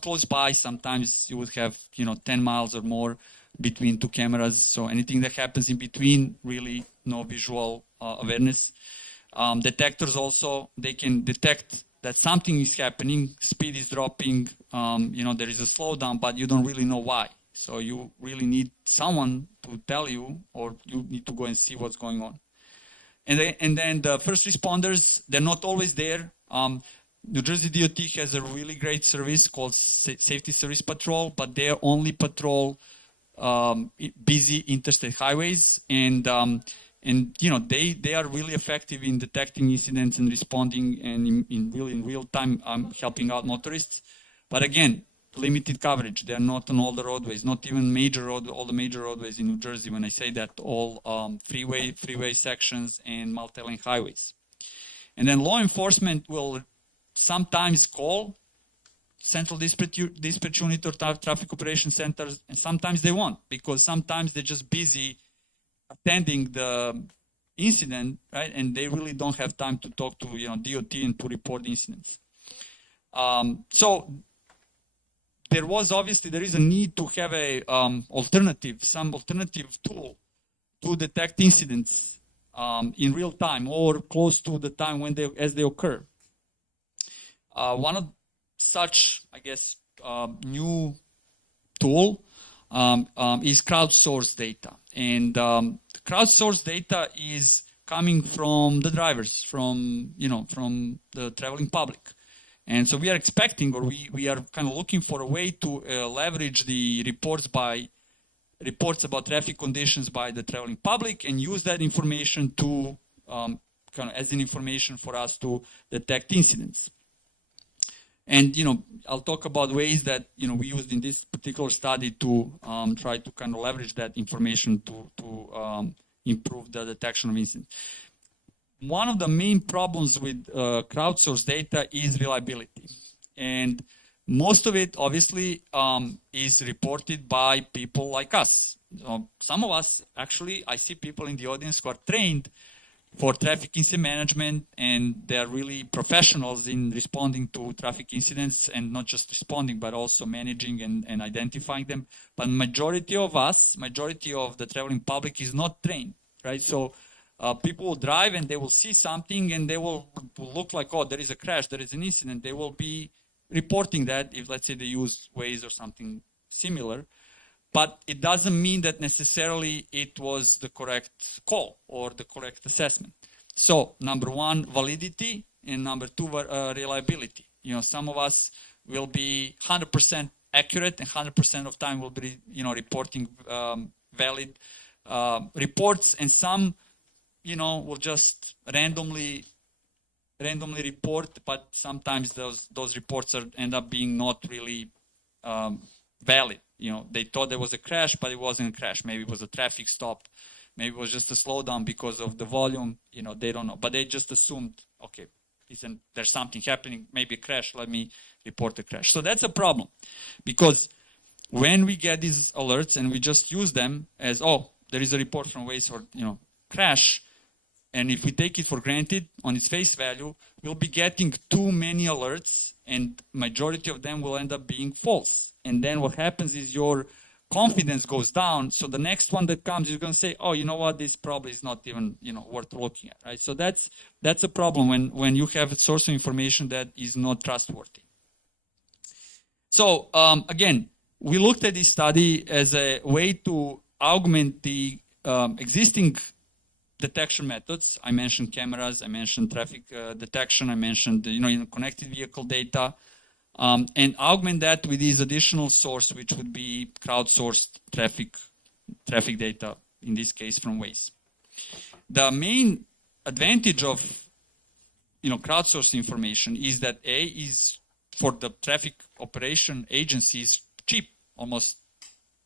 close by. Sometimes you would have 10 miles or more between two cameras. So anything that happens in between, really no visual awareness. Detectors also, they can detect that something is happening, speed is dropping, there is a slowdown, but you don't really know why. So you really need someone to tell you, or you need to go and see what's going on. And then the first responders, they're not always there. New Jersey DOT has a really great service called Safety Service Patrol, but they only patrol busy interstate highways, and they are really effective in detecting incidents and responding, and in real time helping out motorists. But again, limited coverage. They're not on all the roadways, not even all the major roadways in New Jersey. When I say that, all freeway sections and multi-lane highways. And then law enforcement will sometimes call central dispatch unit or traffic operation centers, and sometimes they won't, because sometimes they're just busy attending the incident, right? And they really don't have time to talk to DOT and to report incidents. So there is a need to have some alternative tool to detect incidents in real time or close to the time as they occur. One of such, I guess, new tool is crowdsourced data. And crowdsourced data is coming from the drivers, from the traveling public. And so we are expecting, or we are kind of looking for a way to leverage the reports about traffic conditions by the traveling public and use that information to as an information for us to detect incidents. And I'll talk about ways that we used in this particular study to try to kind of leverage that information to improve the detection of incidents. One of the main problems with crowdsourced data is reliability, and most of it obviously is reported by people like us. So some of us, actually, I see people in the audience who are trained for traffic incident management, and they're really professionals in responding to traffic incidents, and not just responding, but also managing and identifying them. But majority of the traveling public is not trained, right? So people will drive and they will see something and they will look like, oh, there is a crash, there is an incident. They will be reporting that if, let's say, they use Waze or something similar. But it doesn't mean that necessarily it was the correct call or the correct assessment. So number one, validity, and number two, reliability. Some of us will be 100% accurate, and 100% of time will be, reporting valid reports, and some, will just randomly report, but sometimes those reports end up being not really valid. They thought there was a crash, but it wasn't a crash. Maybe it was a traffic stop. Maybe it was just a slowdown because of the volume. They don't know. But they just assumed, okay, there's something happening, maybe a crash, let me report the crash. So that's a problem, because when we get these alerts and we just use them as, oh, there is a report from Waze or, crash, and if we take it for granted on its face value, we'll be getting too many alerts, and majority of them will end up being false. And then what happens is your confidence goes down. So the next one that comes, you're going to say, oh, you know what, this probably is not even, worth looking at, right? So that's a problem when you have a source of information that is not trustworthy. So again, we looked at this study as a way to augment the existing detection methods. I mentioned cameras, I mentioned traffic detection, I mentioned connected vehicle data, and augment that with this additional source, which would be crowdsourced traffic data, in this case from Waze. The main advantage of crowdsourced information is that is for the traffic operation agencies cheap, almost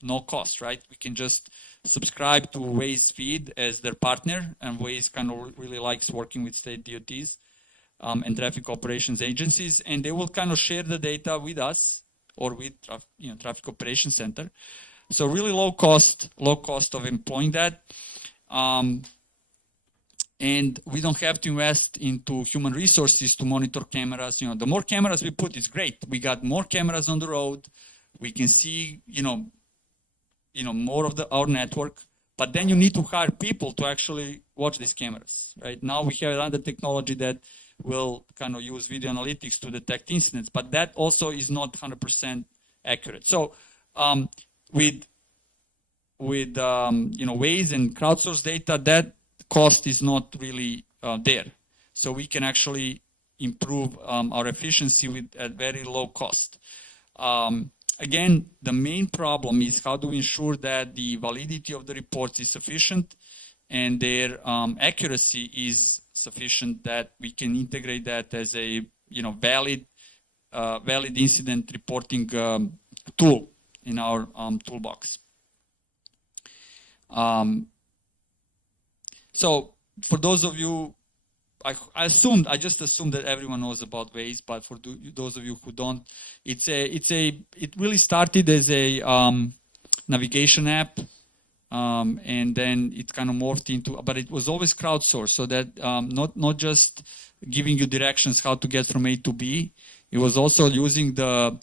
no cost, right? We can just subscribe to Waze feed as their partner, and Waze kind of really likes working with state DOTs and traffic operations agencies, and they will kind of share the data with us or with traffic operations center. So really low cost of employing that. And we don't have to invest into human resources to monitor cameras. The more cameras we put, it's great. We got more cameras on the road. We can see, more of our network. But then you need to hire people to actually watch these cameras, right? Now we have another technology that will kind of use video analytics to detect incidents, but that also is not 100% accurate. So with Waze and crowdsourced data, that cost is not really there. So we can actually improve our efficiency at very low cost. Again, the main problem is how do we ensure that the validity of the reports is sufficient and their accuracy is sufficient, that we can integrate that as a valid incident reporting tool in our toolbox. So for those of you, I just assumed that everyone knows about Waze, but for those of you who don't, it really started as a navigation app, and then it kind of morphed into, but it was always crowdsourced, so that not just giving you directions how to get from A to B, it was also using the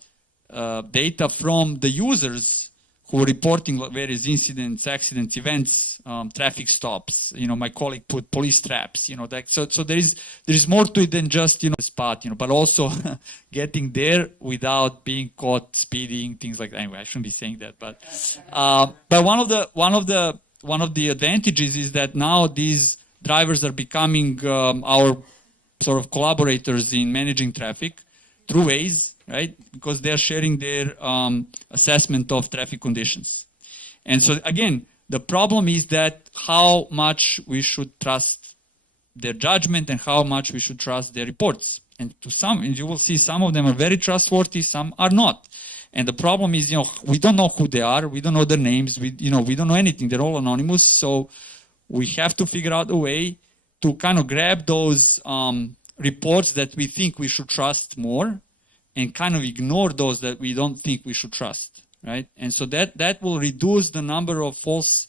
data from the users who were reporting various incidents, accidents, events, traffic stops. My colleague put police traps. So there is more to it than just the spot. But also getting there without being caught speeding, things like that. Anyway, I shouldn't be saying that. But one of the advantages is that now these drivers are becoming our sort of collaborators in managing traffic through Waze. Right? Because they're sharing their assessment of traffic conditions. And so, again, the problem is that how much we should trust their judgment and how much we should trust their reports. And you will see some of them are very trustworthy, some are not. And the problem is, we don't know who they are, we don't know their names, we don't know anything. They're all anonymous. So we have to figure out a way to kind of grab those reports that we think we should trust more, and kind of ignore those that we don't think we should trust, right? And so that will reduce the number of false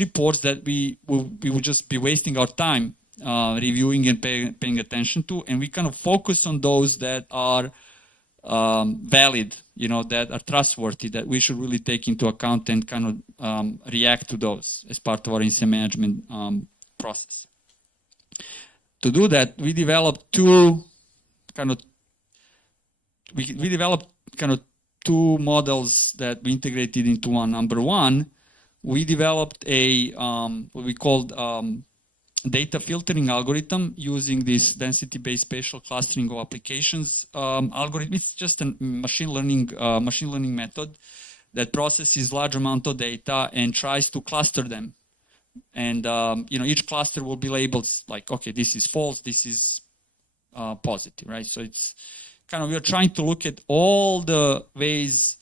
reports that we would just be wasting our time reviewing and paying attention to, and we kind of focus on those that are valid, that are trustworthy, that we should really take into account and kind of react to those as part of our incident management process. To do that, we developed two models that we integrated into one. Number one, we developed a what we called data filtering algorithm using this density-based spatial clustering of applications algorithm. It's just a machine learning method that processes large amount of data and tries to cluster them. And each cluster will be labeled like, okay, this is false, this is positive, right? So it's we are trying to look at all the Waze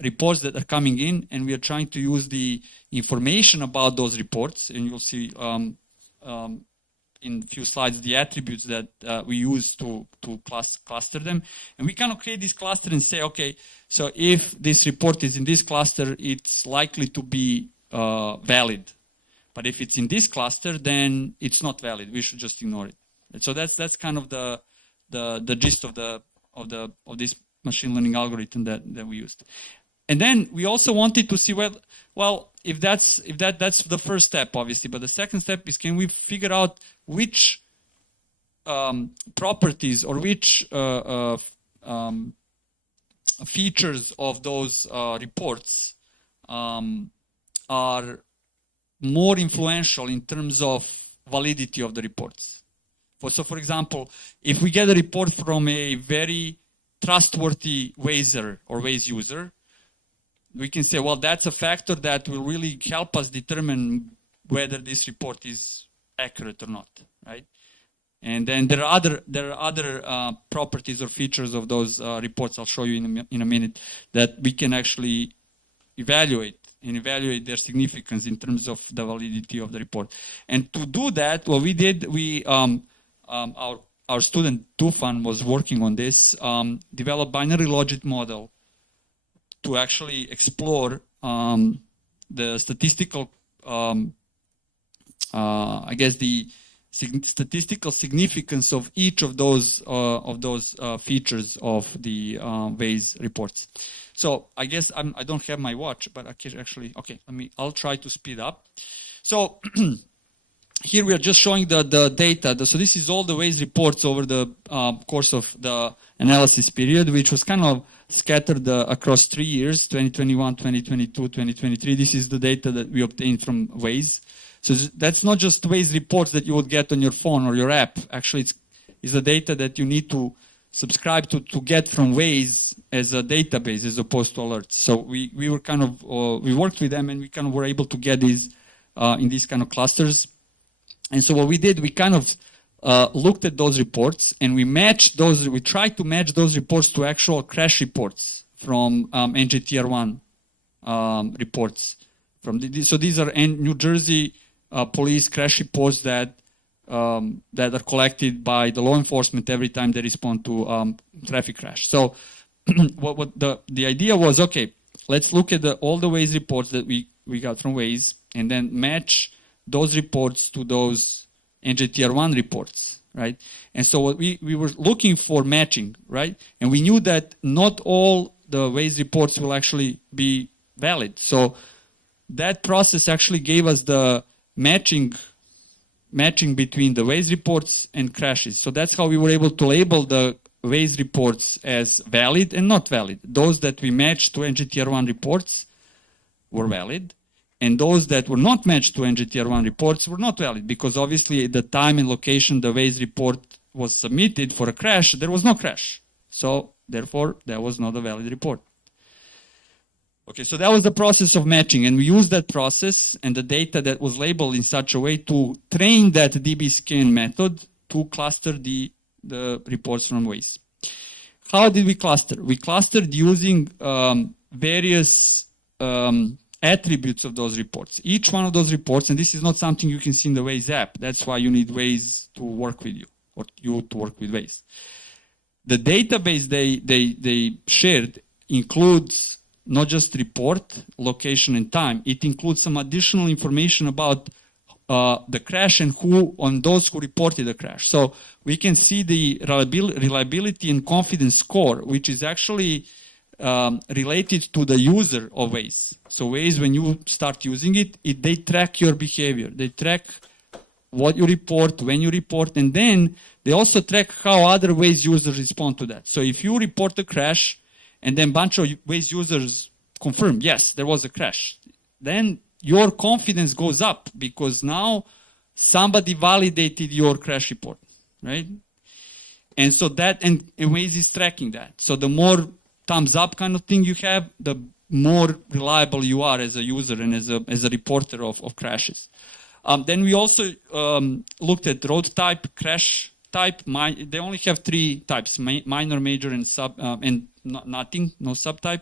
reports that are coming in, and we are trying to use the information about those reports, and you'll see in a few slides the attributes that we use to cluster them. And we kind of create this cluster and say, okay, so if this report is in this cluster, it's likely to be valid. But if it's in this cluster, then it's not valid. We should just ignore it. And so that's kind of the gist of this machine learning algorithm that we used. And then we also wanted to see well if that's the first step, obviously, but the second step is, can we figure out which properties or which features of those reports are more influential in terms of validity of the reports. So, for example, if we get a report from a very trustworthy Wazer or Waze user, we can say, well, that's a factor that will really help us determine whether this report is accurate or not, right? And then there are other properties or features of those reports, I'll show you in a minute, that we can actually evaluate their significance in terms of the validity of the report. And to do that, what we did, our our student Tufan was working on this, developed binary logic model to actually explore the statistical, I guess the statistical significance of each of those features of the Waze reports. So I guess I don't have my watch, but I can actually, okay, I'll try to speed up. So here we are just showing the data. So this is all the Waze reports over the course of the analysis period, which was kind of scattered across 3 years, 2021, 2022, 2023. This is the data that we obtained from Waze. So that's not just Waze reports that you would get on your phone or your app. Actually, it's the data that you need to subscribe to get from Waze as a database as opposed to alerts. So we were kind of, we worked with them and we kind of were able to get these in these kind of clusters. And so what we did, we kind of looked at those reports and we tried to match those reports to actual crash reports from NJTR1 reports. So these are New Jersey police crash reports that are collected by the law enforcement every time they respond to traffic crash. So what the idea was, okay, let's look at all the Waze reports that we got from Waze and then match those reports to those NJTR1 reports, right? And so what we were looking for matching, right? And we knew that not all the Waze reports will actually be valid. So that process actually gave us the matching between the Waze reports and crashes. So that's how we were able to label the Waze reports as valid and not valid. Those that we matched to NJTR1 reports were valid, and those that were not matched to NJTR1 reports were not valid, because obviously at the time and location the Waze report was submitted for a crash, there was no crash. So therefore, that was not a valid report. Okay, so that was the process of matching, and we used that process and the data that was labeled in such a way to train that DB-scan method to cluster the reports from Waze. How did we cluster? We clustered using various attributes of those reports. Each one of those reports, and this is not something you can see in the Waze app. That's why you need Waze to work with you, or you to work with Waze. The database they shared includes not just report, location, and time. It includes some additional information about the crash and on those who reported the crash. So we can see the reliability and confidence score, which is actually related to the user of Waze. So Waze, when you start using it, they track your behavior. They track what you report, when you report, and then they also track how other Waze users respond to that. So if you report a crash, and then a bunch of Waze users confirm, yes, there was a crash, then your confidence goes up because now somebody validated your crash report, right? And so that, and Waze is tracking that. So the more thumbs up kind of thing you have, the more reliable you are as a user and as a reporter of crashes. Then we also looked at road type, crash type. They only have 3 types: minor, major, and nothing, no subtype.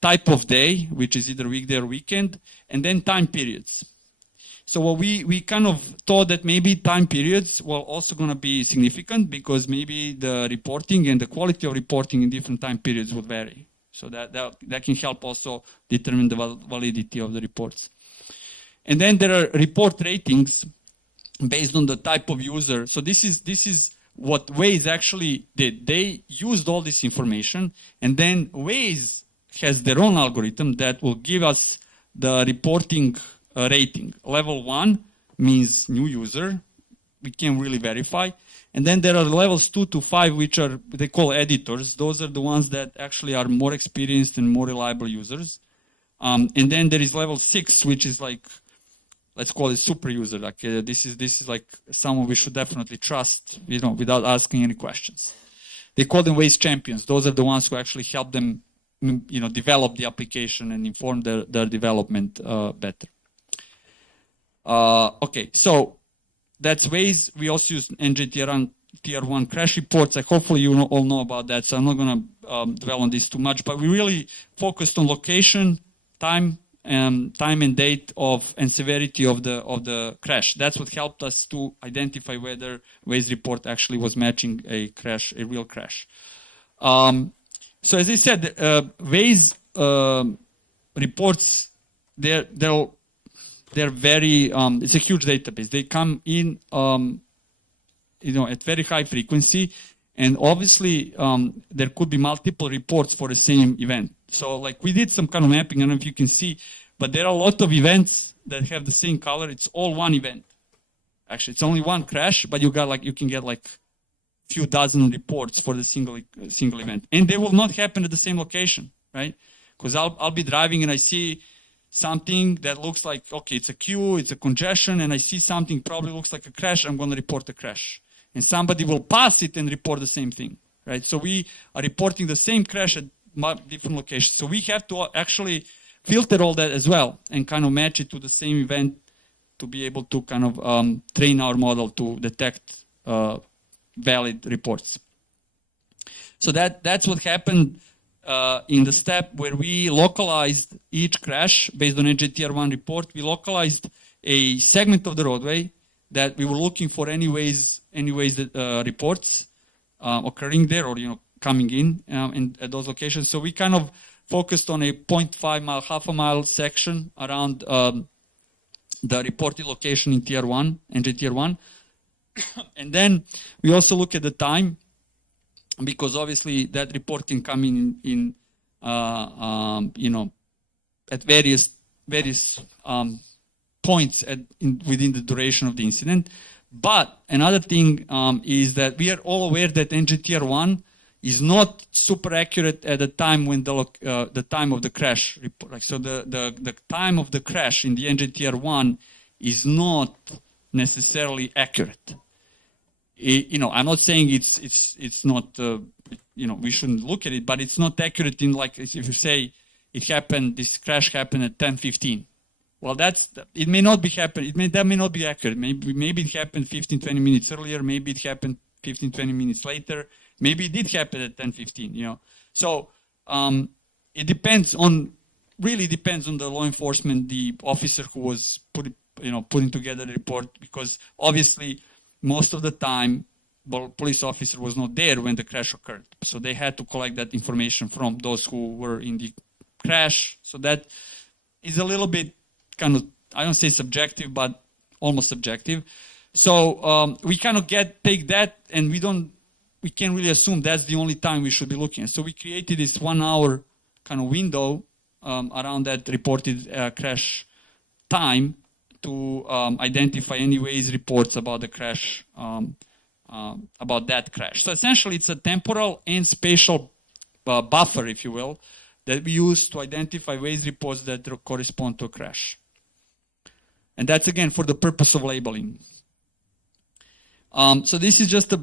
Type of day, which is either weekday or weekend, and then time periods. So what we kind of thought that maybe time periods were also going to be significant, because maybe the reporting and the quality of reporting in different time periods would vary. So that can help also determine the validity of the reports. And then there are report ratings based on the type of user. So this is what Waze actually did. They used all this information, and then Waze has their own algorithm that will give us the reporting rating. Level 1 means new user. We can really verify. And then there are levels 2 to 5, which are, they call editors. Those are the ones that actually are more experienced and more reliable users. And then there is level 6, which is like, let's call it super user. Like this is like someone we should definitely trust, without asking any questions. They call them Waze champions. Those are the ones who actually help them, develop the application and inform their development better. Okay, so that's Waze. We also use NJTR1 crash reports. Hopefully you all know about that, so I'm not going to dwell on this too much. But we really focused on location, time, time and date of and severity of the crash. That's what helped us to identify whether Waze report actually was matching a crash, a real crash. So as I said, Waze reports, they're very, it's a huge database. They come in, at very high frequency, and obviously there could be multiple reports for the same event. So like we did some kind of mapping, I don't know if you can see, but there are a lot of events that have the same color. It's all one event. Actually, it's only one crash, but you can get like few dozen reports for the single event, and they will not happen at the same location, right? Because I'll be driving and I see something that looks like, okay, it's a queue, it's a congestion, and I see something probably looks like a crash, I'm going to report a crash. And somebody will pass it and report the same thing, right? So we are reporting the same crash at different locations. So we have to actually filter all that as well and kind of match it to the same event to be able to kind of train our model to detect valid reports. So that's what happened in the step where we localized each crash based on NJTR1 report. We localized a segment of the roadway that we were looking for anyways reports occurring there or coming in at those locations. So we kind of focused on a 0.5 mile, half a mile section around the reported location in Tier 1, NJTR 1. And then we also look at the time, because obviously that report can come in at various points within the duration of the incident. But another thing is that we are all aware that NJTR 1 is not super accurate at the time when the time of the crash report. Like, so the time of the crash in the NJTR 1 is not necessarily accurate. I'm not saying it's not, we shouldn't look at it, but it's not accurate in, like, if you say this crash happened at 10:15. Well, it may not be that may not be accurate. Maybe it happened 15, 20 minutes earlier. Maybe it happened 15, 20 minutes later. Maybe it did happen at 10:15, So it really depends on the law enforcement, the officer who was putting together the report, because obviously most of the time, the police officer was not there when the crash occurred. So they had to collect that information from those who were in the crash. So that is a little bit kind of, I don't say subjective, but almost subjective. So we kind of take that, and we can't really assume that's the only time we should be looking at. So we created this 1 hour kind of window around that reported crash time to identify any Waze reports about the crash, about that crash. So essentially, it's a temporal and spatial buffer, if you will, that we use to identify Waze reports that correspond to a crash. And that's, again, for the purpose of labeling. So this is just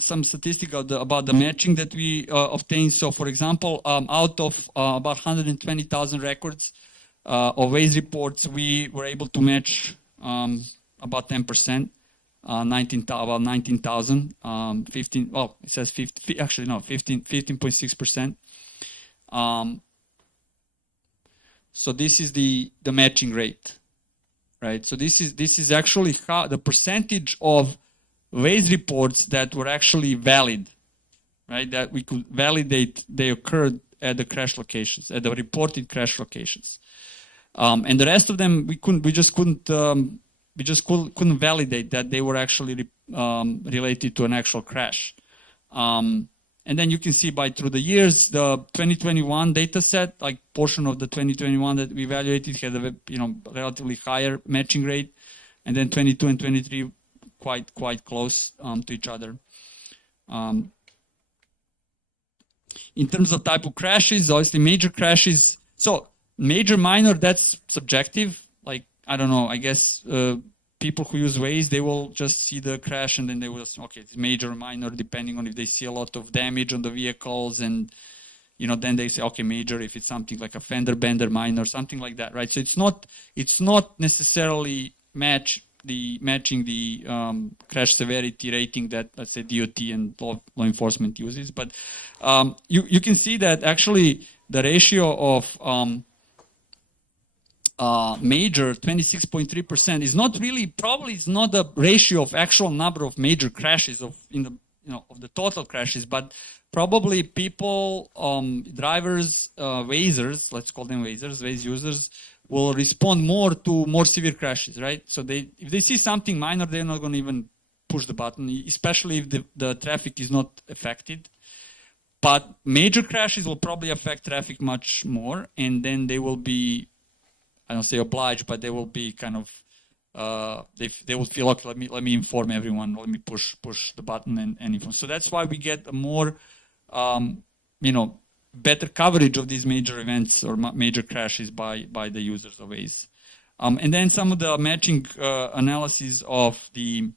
some statistic about the matching that we obtained. So, for example, out of about 120,000 records of Waze reports, we were able to match about 10%, about 19,000, 15. Well, it says 50. Actually, no, 15.6%. So this is the matching rate, right? So this is actually how the percentage of Waze reports that were actually valid, right? That we could validate they occurred at the crash locations, at the reported crash locations, and the rest of them we just couldn't validate that they were actually related to an actual crash. And then you can see through the years, the 2021 data set, like portion of the 2021 that we evaluated had a relatively higher matching rate, and then 22 and 23 quite close to each other. In terms of type of crashes, obviously major crashes. So major, minor, that's subjective. Like, I don't know, I guess people who use Waze, they will just see the crash and then they will assume, okay, it's major or minor, depending on if they see a lot of damage on the vehicles, and then they say, okay, major if it's something like a fender bender, minor, something like that, right? So it's not necessarily matching the crash severity rating that, let's say, DOT and law enforcement uses. But you can see that actually the ratio of major 26.3% is not really, probably is not the ratio of actual number of major crashes of the total crashes, but probably people, drivers, Wazers, let's call them Wazers, Waze users, will respond more to more severe crashes, right? So if they see something minor, they're not going to even push the button, especially if the traffic is not affected. But major crashes will probably affect traffic much more, and then they will be, I don't say obliged, but they will be kind of, they will feel, okay, let me inform everyone, let me push the button and inform. So that's why we get a more, better coverage of these major events or major crashes by the users of Waze. And then some of the matching analysis of the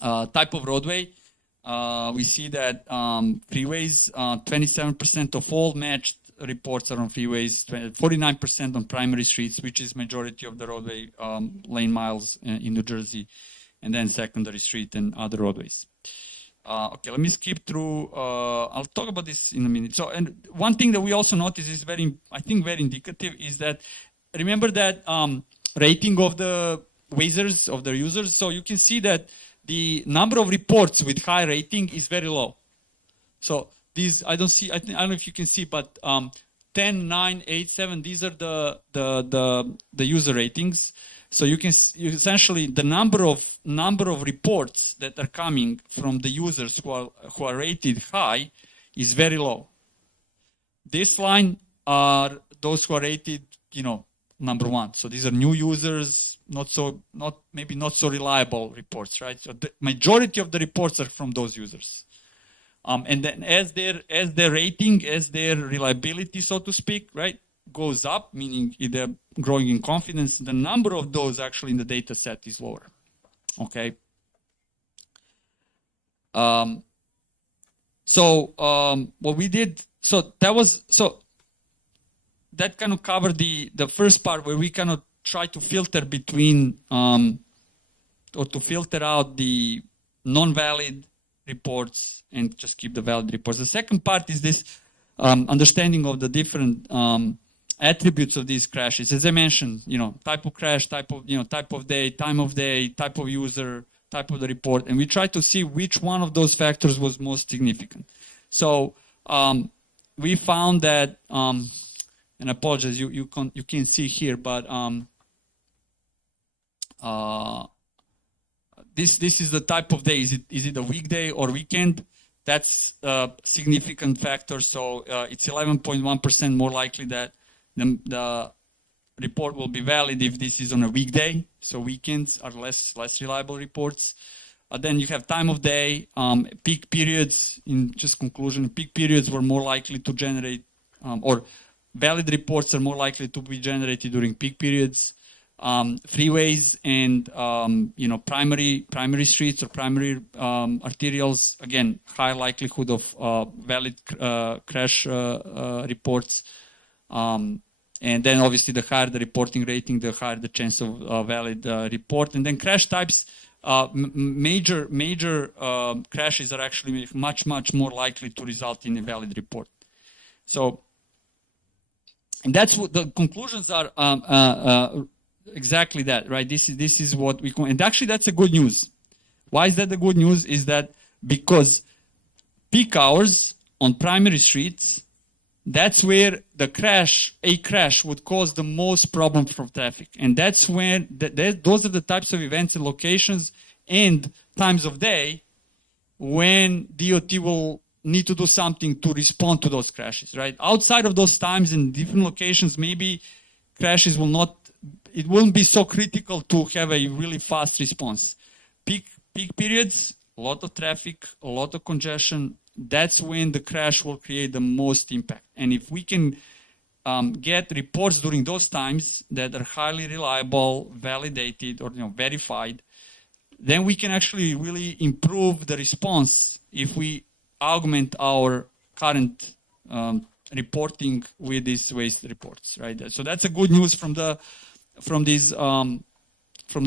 type of roadway. We see that freeways, 27% of all matched reports are on freeways, 49% on primary streets, which is majority of the roadway lane miles in New Jersey, and then secondary street and other roadways. Okay, let me skip through. I'll talk about this in a minute. So, and one thing that we also notice is very indicative is that, remember that rating of the Wazers, of the users. So you can see that the number of reports with high rating is very low. So these, I don't know if you can see, but 10, 9, 8, 7, these are the user ratings. So you essentially, the number of reports that are coming from the users who are rated high is very low. This line are those who are rated, number one. So these are new users, maybe not so reliable reports, right? So the majority of the reports are from those users. And then as their rating, as their reliability, so to speak, right, goes up, meaning they're growing in confidence, the number of those actually in the data set is lower. Okay. What we did, that kind of covered the first part where we kind of try to filter between or to filter out the non-valid reports and just keep the valid reports. The second part is this understanding of the different attributes of these crashes. As I mentioned, type of crash, type of day, time of day, type of user, type of the report, and we try to see which one of those factors was most significant. So we found that, and I apologize, you can't see here, but this is the type of day. Is it a weekday or weekend? That's a significant factor. So it's 11.1% more likely that the report will be valid if this is on a weekday. So weekends are less reliable reports. Then you have time of day, peak periods. In just conclusion, peak periods were more likely to generate, or valid reports are more likely to be generated during peak periods. Freeways and primary streets or primary arterials, again, high likelihood of valid crash reports. And then obviously the higher the reporting rating, the higher the chance of valid report. And then crash types, major crashes are actually much more likely to result in a valid report. So, and that's what the conclusions are. Exactly that, right? This is what we and actually that's a good news. Why is that the good news? Is that because peak hours on primary streets, that's where a crash would cause the most problem from traffic, and that's when those are the types of events and locations and times of day when DOT will need to do something to respond to those crashes, right? Outside of those times in different locations, maybe crashes it won't be so critical to have a really fast response. Peak periods, a lot of traffic, a lot of congestion, that's when the crash will create the most impact. And if we can get reports during those times that are highly reliable, validated, or verified, then we can actually really improve the response if we augment our current reporting with these Waze reports, right? So that's a good news from the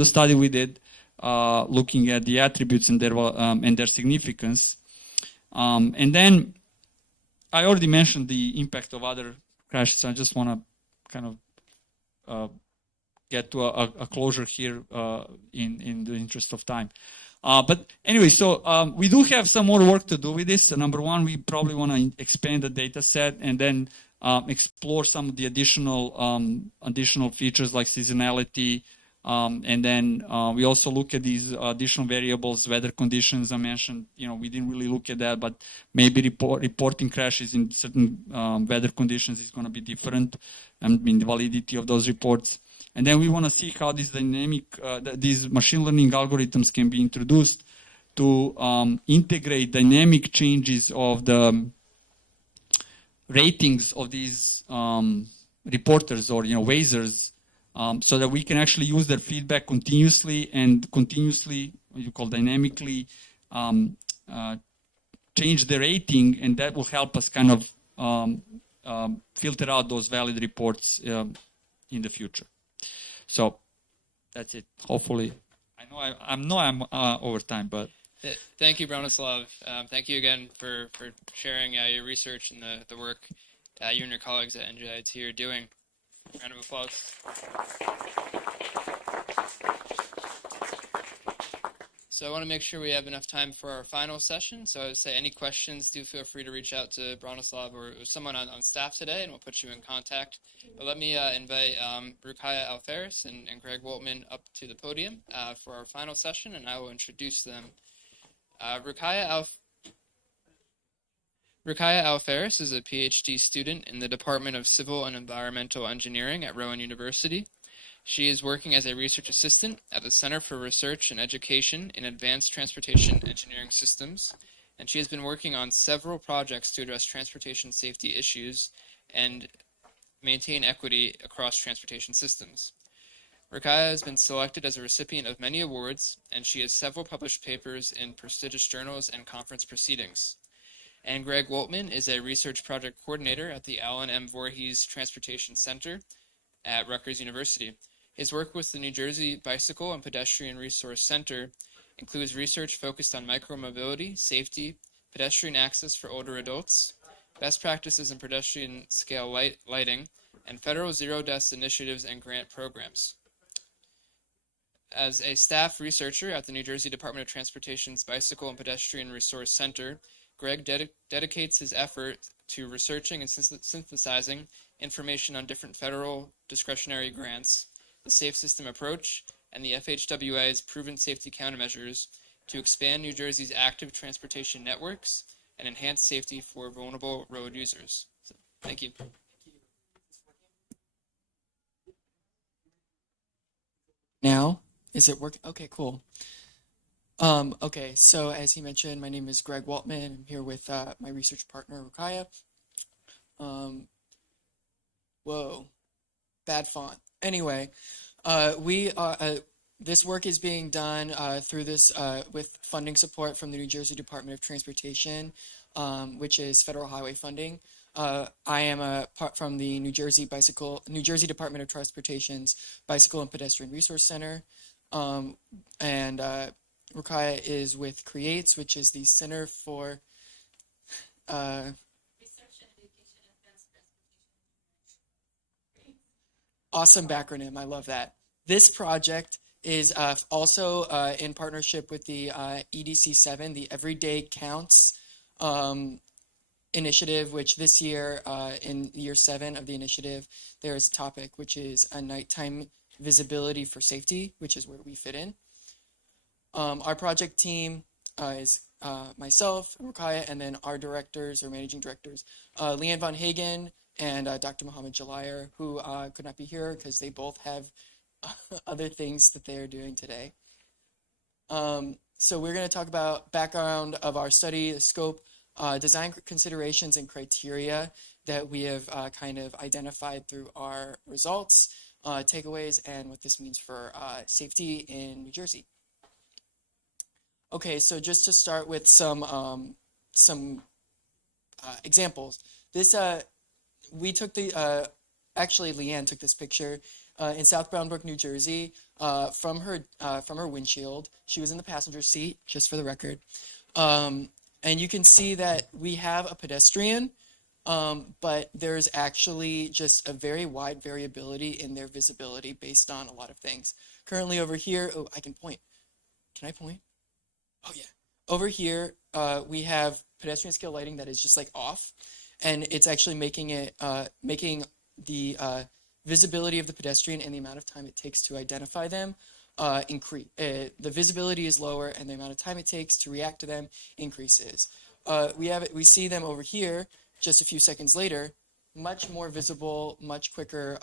study we did, looking at the attributes and their significance. And then I already mentioned the impact of other crashes. So I just want to kind of get to a closure here in the interest of time. But anyway, so we do have some more work to do with this. So number one, we probably want to expand the data set and then explore some of the additional features like seasonality. And then we also look at these additional variables, weather conditions I mentioned. We didn't really look at that, but maybe reporting crashes in certain weather conditions is going to be different. I mean, the validity of those reports. And then we want to see how these these machine learning algorithms can be introduced to integrate dynamic changes of the ratings of these reporters or Wazers, so that we can actually use their feedback continuously and what you call dynamically change the rating, and that will help us kind of filter out those valid reports in the future. So that's it. Hopefully, I know I'm over time, but thank you, Bronislav. Thank you again for sharing your research and the work you and your colleagues at NJIT are doing. Round of applause. So I want to make sure we have enough time for our final session. So I would say any questions, do feel free to reach out to Bronislav or someone on staff today, and we'll put you in contact. But let me invite Ruqaya, Alfaris, and Greg Woltman up to the podium for our final session, and I will introduce them. Ruqaya Alfaris is a PhD student in the Department of Civil and Environmental Engineering at Rowan University. She is working as a research assistant at the Center for Research and Education in Advanced Transportation Engineering Systems, and she has been working on several projects to address transportation safety issues and maintain equity across transportation systems. Ruqaya has been selected as a recipient of many awards, and she has several published papers in prestigious journals and conference proceedings. And Greg Woltman is a research project coordinator at the Alan M. Voorhees Transportation Center at Rutgers University. His work with the New Jersey Bicycle and Pedestrian Resource Center includes research focused on micromobility, safety, pedestrian access for older adults, best practices in pedestrian-scale lighting, and federal zero-deaths initiatives and grant programs. As a staff researcher at the New Jersey Department of Transportation's Bicycle and Pedestrian Resource Center, Greg dedicates his effort to researching and synthesizing information on different federal discretionary grants, the Safe System Approach, and the FHWA's proven safety countermeasures to expand New Jersey's active transportation networks and enhance safety for vulnerable road users. So, thank you. Now, is it working? Okay, cool. Okay, so as he mentioned, my name is Greg Woltman. I'm here with my research partner, Ruqaya. Whoa, bad font. Anyway, this work is being done through this with funding support from the New Jersey Department of Transportation, which is federal highway funding. I am from the New Jersey Department of Transportation's Bicycle and Pedestrian Resource Center, and Ruqaya is with CREATES, which is the Center for Research and Education in Advanced Transportation. Awesome backronym, I love that. This project is also in partnership with the EDC7, the Everyday Counts initiative, which this year, in year 7 of the initiative, there is a topic which is a nighttime visibility for safety, which is where we fit in. Our project team is myself, Ruqaya, and then our directors or managing directors, Leanne Von Hagen and Dr. Mohammed Jalayir, who could not be here because they both have other things that they are doing today. So we're going to talk about background of our study, the scope, design considerations and criteria that we have kind of identified through our results, takeaways, and what this means for safety in New Jersey. Okay, so just to start with some examples. This we took the actually Leanne took this picture in South Brown Brook, New Jersey, from her windshield. She was in the passenger seat, just for the record. And you can see that we have a pedestrian but there's actually just a very wide variability in their visibility based on a lot of things. Currently over here, oh, I can point. Can I point? Oh yeah. Over here, we have pedestrian scale lighting that is just like off, and it's actually making the visibility of the pedestrian and the amount of time it takes to identify them increase. The visibility is lower, and the amount of time it takes to react to them increases. We see them over here just a few seconds later, much more visible, much quicker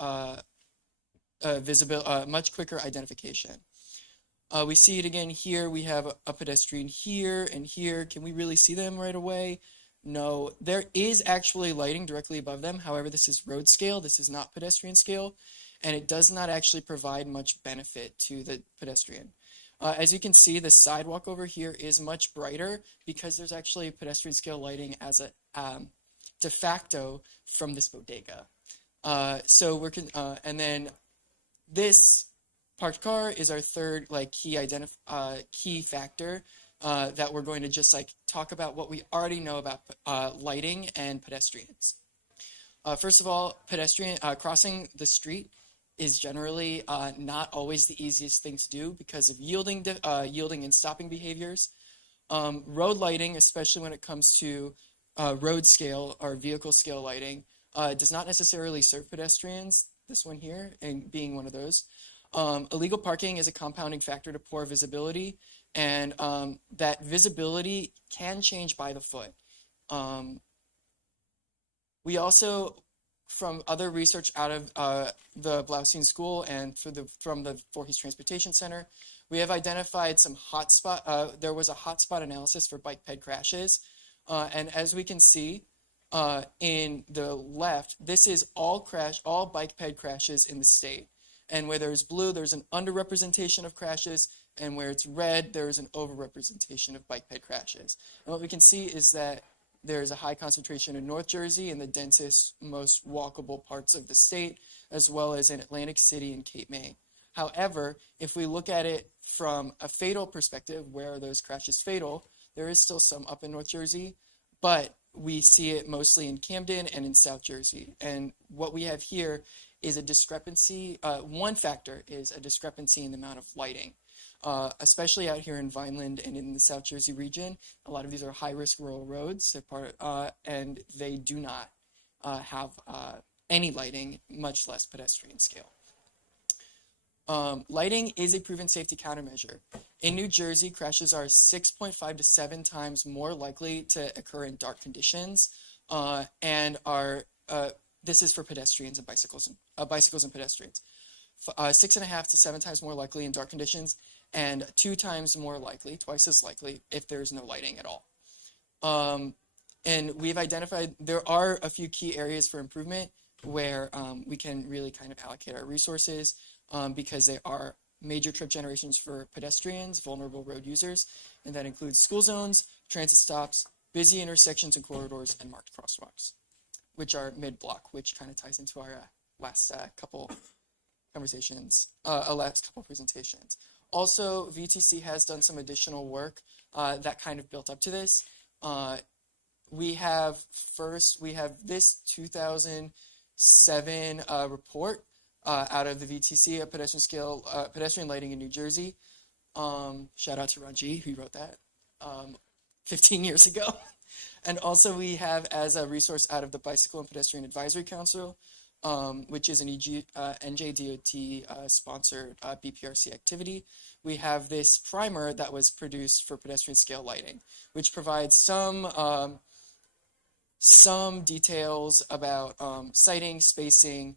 much quicker identification. We see it again here. We have a pedestrian here and here. Can we really see them right away? No, there is actually lighting directly above them. However, this is road scale. This is not pedestrian scale, and it does not actually provide much benefit to the pedestrian. As you can see, the sidewalk over here is much brighter because there's actually pedestrian scale lighting as a de facto from this bodega. And then this parked car is our third key factor that we're going to just talk about what we already know about lighting and pedestrians. First of all, crossing the street is generally not always the easiest thing to do because of yielding and stopping behaviors. Road lighting, especially when it comes to road scale or vehicle scale lighting, does not necessarily serve pedestrians. This one here, and being one of those. Illegal parking is a compounding factor to poor visibility, and that visibility can change by the foot. We also, from other research out of the Blaustein School and from the Voorhees Transportation Center, we have identified some hotspot. There was a hotspot analysis for bike ped crashes, and as we can see in the left, this is all bike ped crashes in the state. And where there's blue, there's an underrepresentation of crashes, and where it's red, there is an overrepresentation of bike ped crashes. And what we can see is that there's a high concentration in North Jersey in the densest, most walkable parts of the state, as well as in Atlantic City and Cape May. However, if we look at it from a fatal perspective, where are those crashes fatal, there is still some up in North Jersey, but we see it mostly in Camden and in South Jersey. And what we have here is a discrepancy. One factor is a discrepancy in the amount of lighting, especially out here in Vineland and in the South Jersey region. A lot of these are high-risk rural roads, and they do not have any lighting, much less pedestrian scale. Lighting is a proven safety countermeasure. In New Jersey, crashes are 6.5 to 7 times more likely to occur in dark conditions, and are this is for pedestrians and bicycles and pedestrians. 6.5 to 7 times more likely in dark conditions, and 2 times more likely, twice as likely, if there's no lighting at all. And we've identified there are a few key areas for improvement where we can really kind of allocate our resources because they are major trip generations for pedestrians, vulnerable road users, and that includes school zones, transit stops, busy intersections and corridors, and marked crosswalks, which are mid-block, which kind of ties into our last couple presentations. Also, VTC has done some additional work that kind of built up to this. We have this 2007 report out of the VTC, a pedestrian lighting in New Jersey. Shout out to Ranji, who wrote that 15 years ago. And also we have as a resource out of the Bicycle and Pedestrian Advisory Council, which is an NJDOT sponsored BPRC activity. We have this primer that was produced for pedestrian scale lighting, which provides some details about sighting, spacing,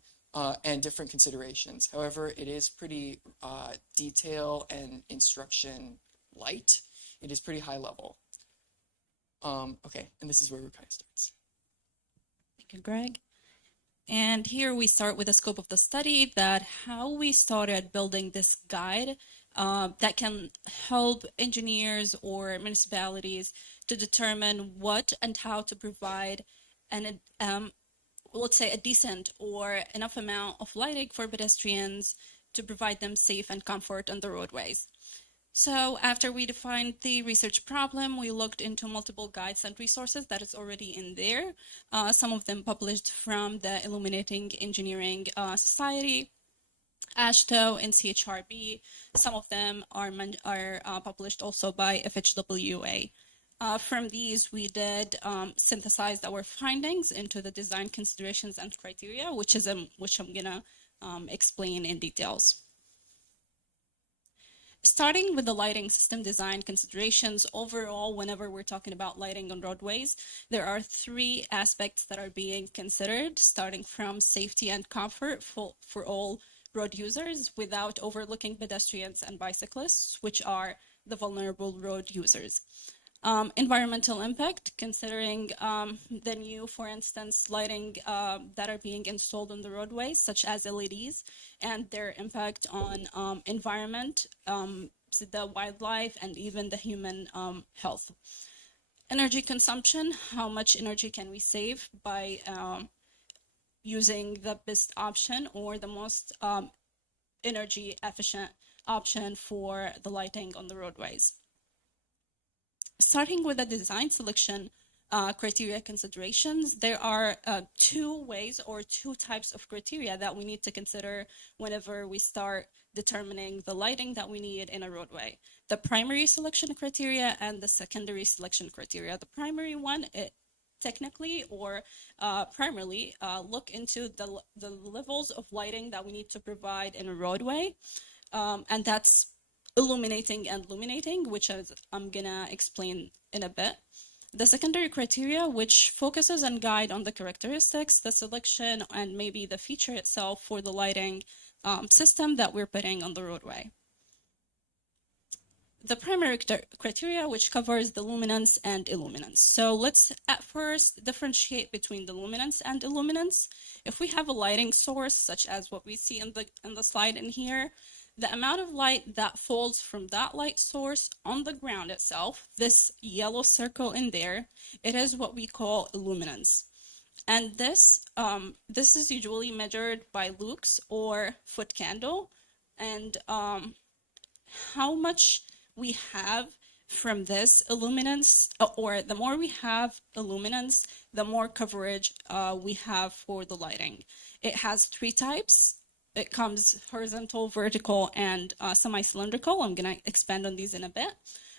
and different considerations. However, it is pretty detail and instruction light. It is pretty high level. Okay, and this is where Ruqaya starts. Thank you, Greg. And here we start with the scope of the study, that how we started building this guide that can help engineers or municipalities to determine what and how to provide an let's say a decent or enough amount of lighting for pedestrians to provide them safe and comfort on the roadways. So after we defined the research problem, we looked into multiple guides and resources that is already in there. Some of them published from the Illuminating Engineering Society, AASHTO, and CHRB. Some of them are published also by FHWA. From these, we did synthesize our findings into the design considerations and criteria, which I'm gonna explain in details. Starting with the lighting system design considerations, overall, whenever we're talking about lighting on roadways, there are three aspects that are being considered, starting from safety and comfort for all road users without overlooking pedestrians and bicyclists, which are the vulnerable road users. Environmental impact, considering the new, for instance, lighting that are being installed on the roadways, such as LEDs, and their impact on environment, the wildlife, and even the human health. Energy consumption, how much energy can we save by using the best option or the most energy efficient option for the lighting on the roadways. Starting with the design selection criteria considerations, there are two ways or two types of criteria that we need to consider whenever we start determining the lighting that we need in a roadway. The primary selection criteria and the secondary selection criteria. The primary one, technically or primarily look into the levels of lighting that we need to provide in a roadway, and that's illuminating and luminating, which I'm gonna explain in a bit. The secondary criteria, which focuses and guide on the characteristics, the selection, and maybe the feature itself for the lighting system that we're putting on the roadway. The primary criteria, which covers the luminance and illuminance. So let's at first differentiate between the luminance and illuminance. If we have a lighting source, such as what we see in the slide in here, the amount of light that falls from that light source on the ground itself, this yellow circle in there, it is what we call illuminance. And this is usually measured by lux or foot candle, and how much we have from this illuminance, or the more we have illuminance, the more coverage we have for the lighting. It has three types. It comes horizontal, vertical, and semi-cylindrical. I'm gonna expand on these in a bit.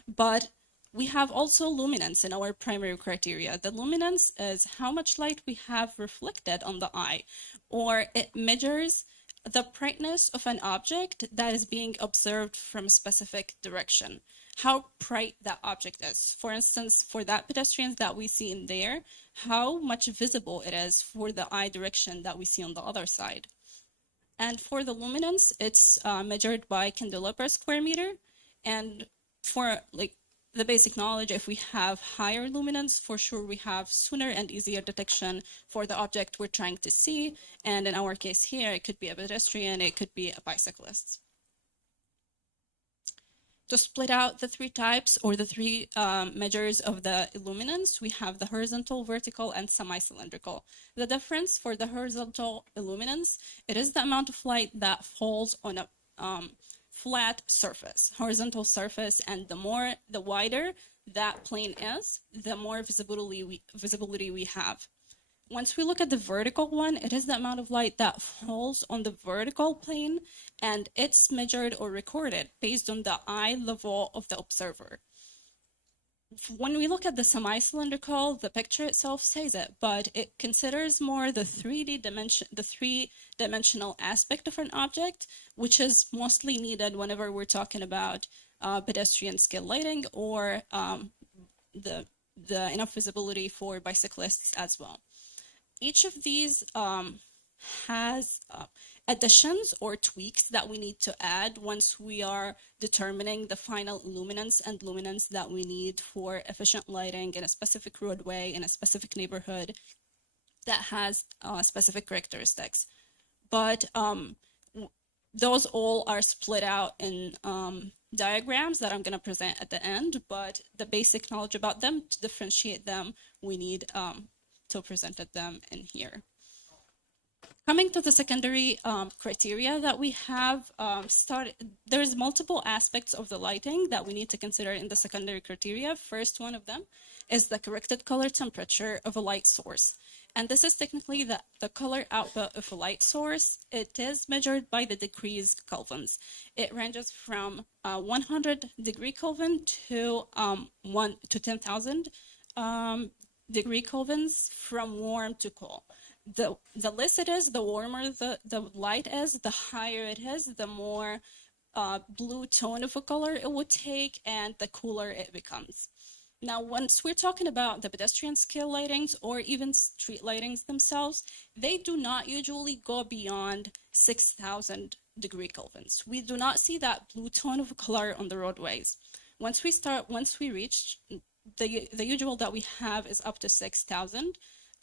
But we have also luminance in our primary criteria. The luminance is how much light we have reflected on the eye, or it measures the brightness of an object that is being observed from a specific direction, how bright that object is. For instance, for that pedestrians that we see in there, how much visible it is for the eye direction that we see on the other side. And for the luminance, it's measured by candela per square meter. And for the basic knowledge, if we have higher luminance, for sure we have sooner and easier detection for the object we're trying to see. And in our case here, it could be a pedestrian, it could be a bicyclist. To split out the three types or the three measures of the illuminance, we have the horizontal, vertical, and semi-cylindrical. The difference for the horizontal illuminance, it is the amount of light that falls on a flat surface, horizontal surface, and the wider that plane is, the more visibility we have. Once we look at the vertical one, it is the amount of light that falls on the vertical plane, and it's measured or recorded based on the eye level of the observer. When we look at the semi-cylindrical, the picture itself says it, but it considers more the three-dimensional aspect of an object, which is mostly needed whenever we're talking about pedestrian scale lighting or the enough visibility for bicyclists as well. Each of these has additions or tweaks that we need to add once we are determining the final illuminance and luminance that we need for efficient lighting in a specific roadway in a specific neighborhood that has specific characteristics. But those all are split out in diagrams that I'm going to present at the end, but the basic knowledge about them, to differentiate them, we need to present them in here. Coming to the secondary criteria that we have, there's multiple aspects of the lighting that we need to consider in the secondary criteria. First one of them is the corrected color temperature of a light source. And this is technically the color output of a light source. It is measured by the degrees Kelvins. It ranges from 100 degree Kelvin to 10,000 degree Kelvins from warm to cool. The less it is, the warmer the light is, the higher it is, the more blue tone of a color it would take, and the cooler it becomes. Now, once we're talking about the pedestrian scale lightings or even street lightings themselves, they do not usually go beyond 6,000 degree Kelvins. We do not see that blue tone of color on the roadways. Once we reach the usual that we have is up to 6,000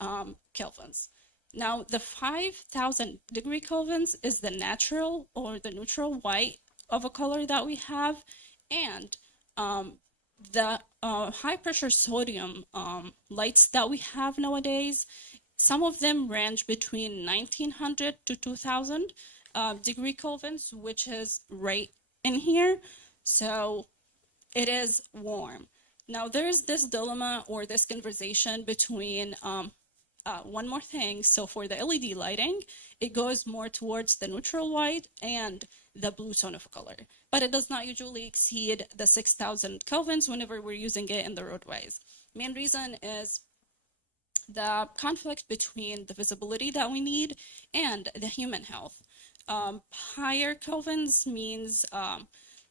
Kelvins. Now, the 5,000 degree Kelvins is the natural or the neutral white of a color that we have, and the high pressure sodium lights that we have nowadays, some of them range between 1900 to 2000 degree Kelvins, which is right in here. So it is warm. Now, there's this dilemma or this conversation between one more thing. So for the LED lighting, it goes more towards the neutral white and the blue tone of color, but it does not usually exceed the 6,000 Kelvins whenever we're using it in the roadways. Main reason is the conflict between the visibility that we need and the human health. Higher Kelvins means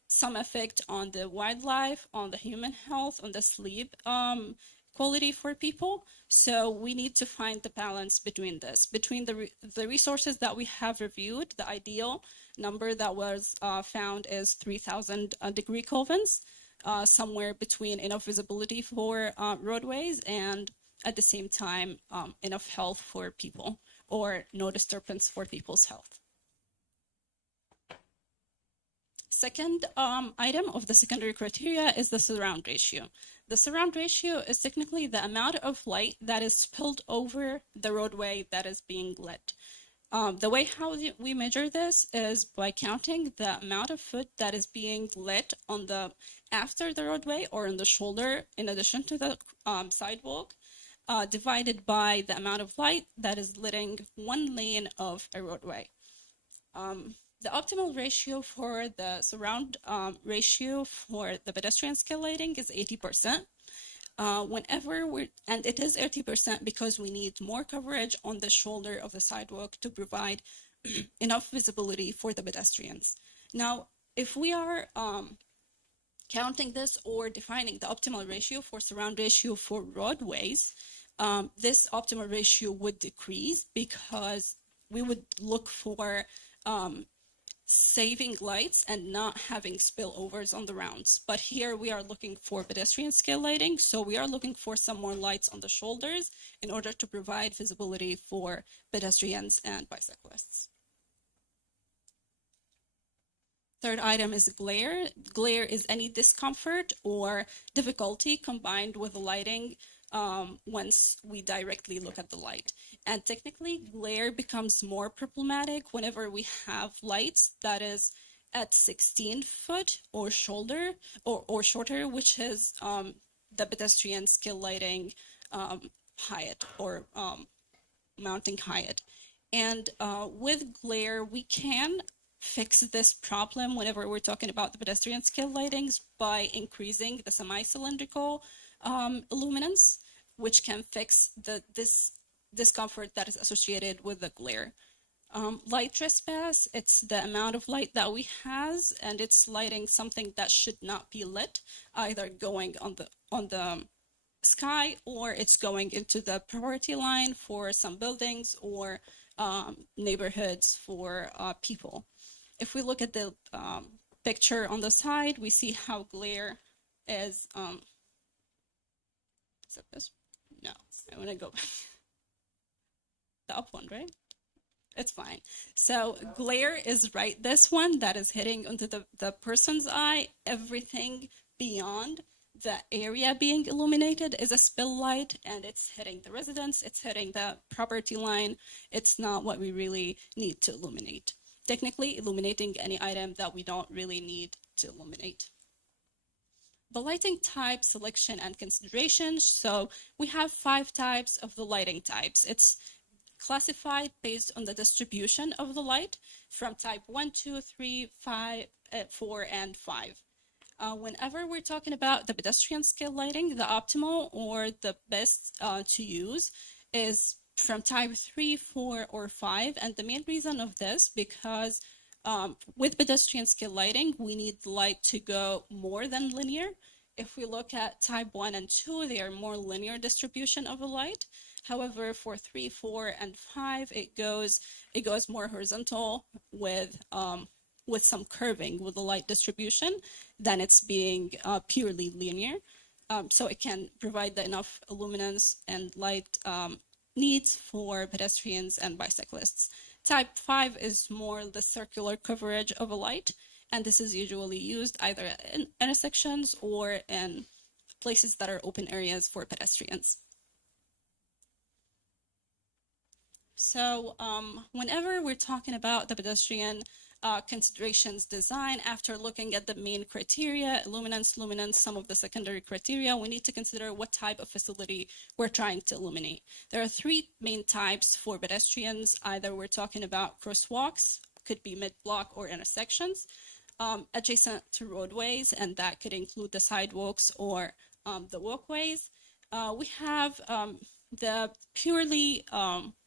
some effect on the wildlife, on the human health, on the sleep quality for people. So we need to find the balance between this, between the resources that we have reviewed. The ideal number that was found is 3,000 degree Kelvins, somewhere between enough visibility for roadways and at the same time enough health for people or no disturbance for people's health. Second item of the secondary criteria is the surround ratio. The surround ratio is technically the amount of light that is spilled over the roadway that is being lit. The way how we measure this is by counting the amount of foot that is being lit on after the roadway or on the shoulder in addition to the sidewalk, divided by the amount of light that is lighting one lane of a roadway. The optimal ratio for the surround ratio for the pedestrian scale lighting is 80%. And it is 80% because we need more coverage on the shoulder of the sidewalk to provide enough visibility for the pedestrians. Now, if we are counting this or defining the optimal ratio for surround ratio for roadways, this optimal ratio would decrease because we would look for saving lights and not having spillovers on the rounds. But here we are looking for pedestrian scale lighting, so we are looking for some more lights on the shoulders in order to provide visibility for pedestrians and bicyclists. Third item is glare. Glare is any discomfort or difficulty combined with the lighting once we directly look at the light. And technically, glare becomes more problematic whenever we have lights that is at 16 foot or shoulder or shorter, which is the pedestrian scale lighting height or mounting height. And with glare, we can fix this problem whenever we're talking about the pedestrian scale lightings by increasing the semi-cylindrical illuminance, which can fix this discomfort that is associated with the glare. Light trespass, it's the amount of light that we has, and it's lighting something that should not be lit, either going on the sky or it's going into the priority line for some buildings or neighborhoods for people. If we look at the picture on the side, we see how glare is it this? No, I want to go back. The up one, right? It's fine. So glare is right this one that is hitting onto the person's eye. Everything beyond the area being illuminated is a spill light, and it's hitting the residence, it's hitting the property line. It's not what we really need to illuminate. Technically, illuminating any item that we don't really need to illuminate. The lighting type, selection, and considerations. So we have 5 types of the lighting types. It's classified based on the distribution of the light from type 1, 2, 3, 5, 4, and 5. Whenever we're talking about the pedestrian scale lighting, the optimal or the best to use is from type 3, 4, or 5. And the main reason of this, because with pedestrian scale lighting, we need the light to go more than linear. If we look at type 1 and 2, they are more linear distribution of the light. However, for 3, 4, and 5, it goes more horizontal with some curving with the light distribution than it's being purely linear. So it can provide the enough luminance and light needs for pedestrians and bicyclists. Type 5 is more the circular coverage of a light, and this is usually used either in intersections or in places that are open areas for pedestrians. So whenever we're talking about the pedestrian considerations design, after looking at the main criteria, luminance, some of the secondary criteria, we need to consider what type of facility we're trying to illuminate. There are 3 main types for pedestrians. Either we're talking about crosswalks, could be mid-block or intersections, adjacent to roadways, and that could include the sidewalks or the walkways. We have the purely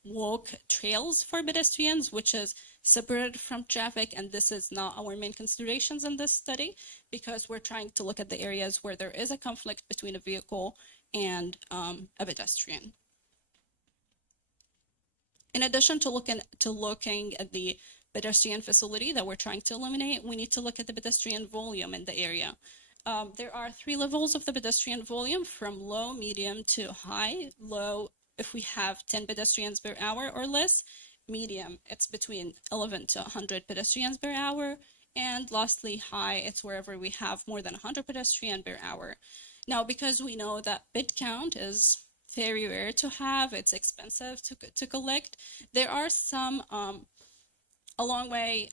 walk trails for pedestrians, which is separated from traffic, and this is not our main considerations in this study because we're trying to look at the areas where there is a conflict between a vehicle and a pedestrian. In addition to looking at the pedestrian facility that we're trying to eliminate, we need to look at the pedestrian volume in the area. There are 3 levels of the pedestrian volume, from low, medium to high. Low, if we have 10 pedestrians per hour or less. Medium, it's between 11 to 100 pedestrians per hour. And lastly, high, it's wherever we have more than 100 pedestrians per hour. Now, because we know that bit count is very rare to have, it's expensive to collect, there are some along way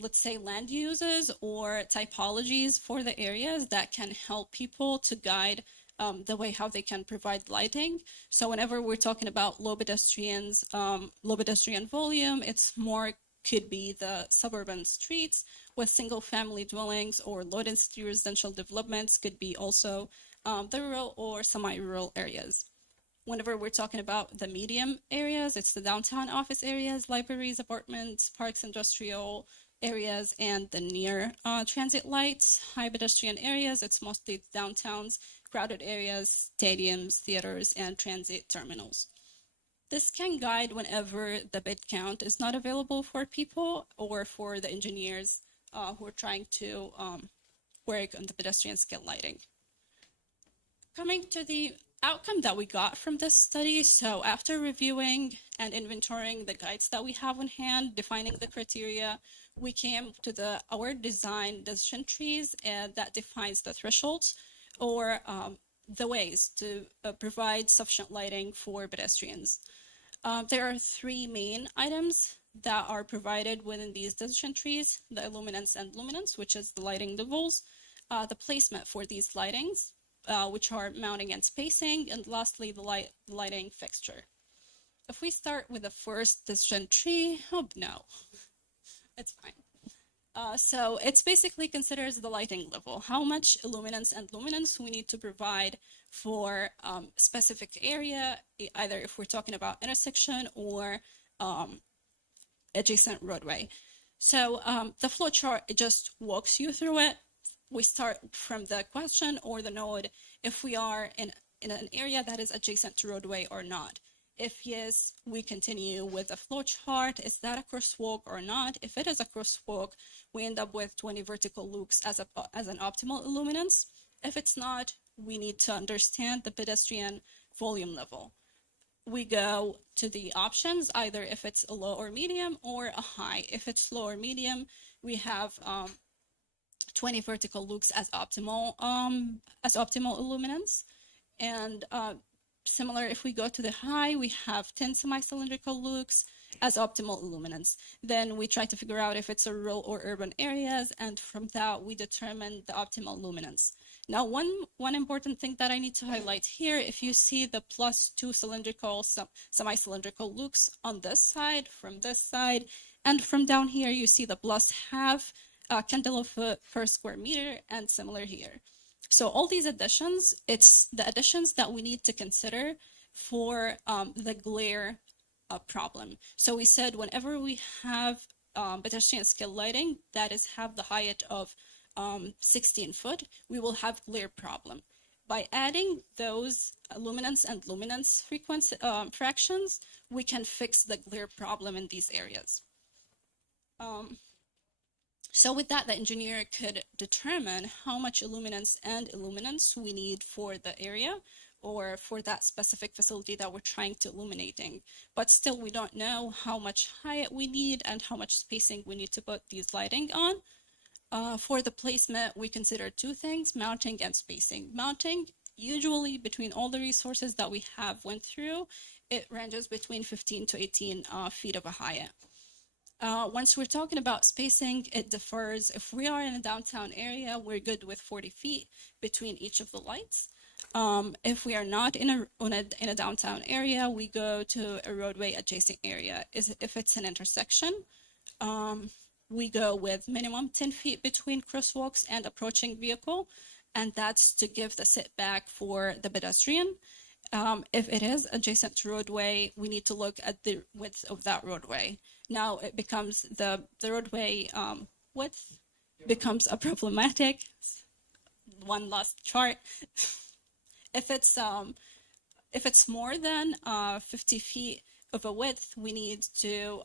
let's say land uses or typologies for the areas that can help people to guide the way how they can provide lighting. So whenever we're talking about low pedestrian volume, it's more could be the suburban streets with single family dwellings, or low density residential developments could be also the rural or semi-rural areas. Whenever we're talking about the medium areas, it's the downtown office areas, libraries, apartments, parks, industrial areas, and the near transit lights. High pedestrian areas, it's mostly downtowns, crowded areas, stadiums, theaters, and transit terminals. This can guide whenever the bit count is not available for people or for the engineers who are trying to work on the pedestrian scale lighting. Coming to the outcome that we got from this study, so after reviewing and inventorying the guides that we have on hand, defining the criteria, we came to our design decision trees that defines the thresholds or the ways to provide sufficient lighting for pedestrians. There are 3 main items that are provided within these decision trees: the illuminance and luminance, which is the lighting levels, the placement for these lightings, which are mounting and spacing, and lastly, the lighting fixture. If we start with the first decision tree, it's fine. So it's basically considers the lighting level, how much illuminance and luminance we need to provide for specific area, either if we're talking about intersection or adjacent roadway. So the flow chart, it just walks you through it. We start from the question or the node if we are in an area that is adjacent to roadway or not. If yes, we continue with the flow chart. Is that a crosswalk or not? If it is a crosswalk, we end up with 20 vertical loops as an optimal illuminance. If it's not, we need to understand the pedestrian volume level. We go to the options, either if it's a low or medium or a high. If it's low or medium, we have 20 vertical loops as optimal illuminance. And similar, if we go to the high, we have 10 semi-cylindrical loops as optimal illuminance. Then we try to figure out if it's a rural or urban areas, and from that we determine the optimal luminance. Now, one important thing that I need to highlight here, if you see the +2 cylindrical, semi-cylindrical loops on this side, from this side, and from down here, you see the +0.5 candela per square meter, and similar here. So all these additions, it's the additions that we need to consider for the glare problem. So we said whenever we have pedestrian scale lighting that is have the height of 16 foot, we will have glare problem. By adding those luminance and luminance frequency fractions, we can fix the glare problem in these areas. So with that, the engineer could determine how much illuminance and illuminance we need for the area or for that specific facility that we're trying to illuminating. But still, we don't know how much height we need and how much spacing we need to put these lighting on. For the placement, we consider two things, mounting and spacing. Mounting, usually between all the resources that we have went through, it ranges between 15 to 18 feet of a height. Once we're talking about spacing, it differs. If we are in a downtown area, we're good with 40 feet between each of the lights. If we are not in a downtown area, we go to a roadway adjacent area. If it's an intersection, we go with minimum 10 feet between crosswalks and approaching vehicle, and that's to give the setback for the pedestrian. If it is adjacent to roadway, we need to look at the width of that roadway. Now it becomes the roadway width becomes a problematic. One last chart. If it's more than 50 feet of a width, we need to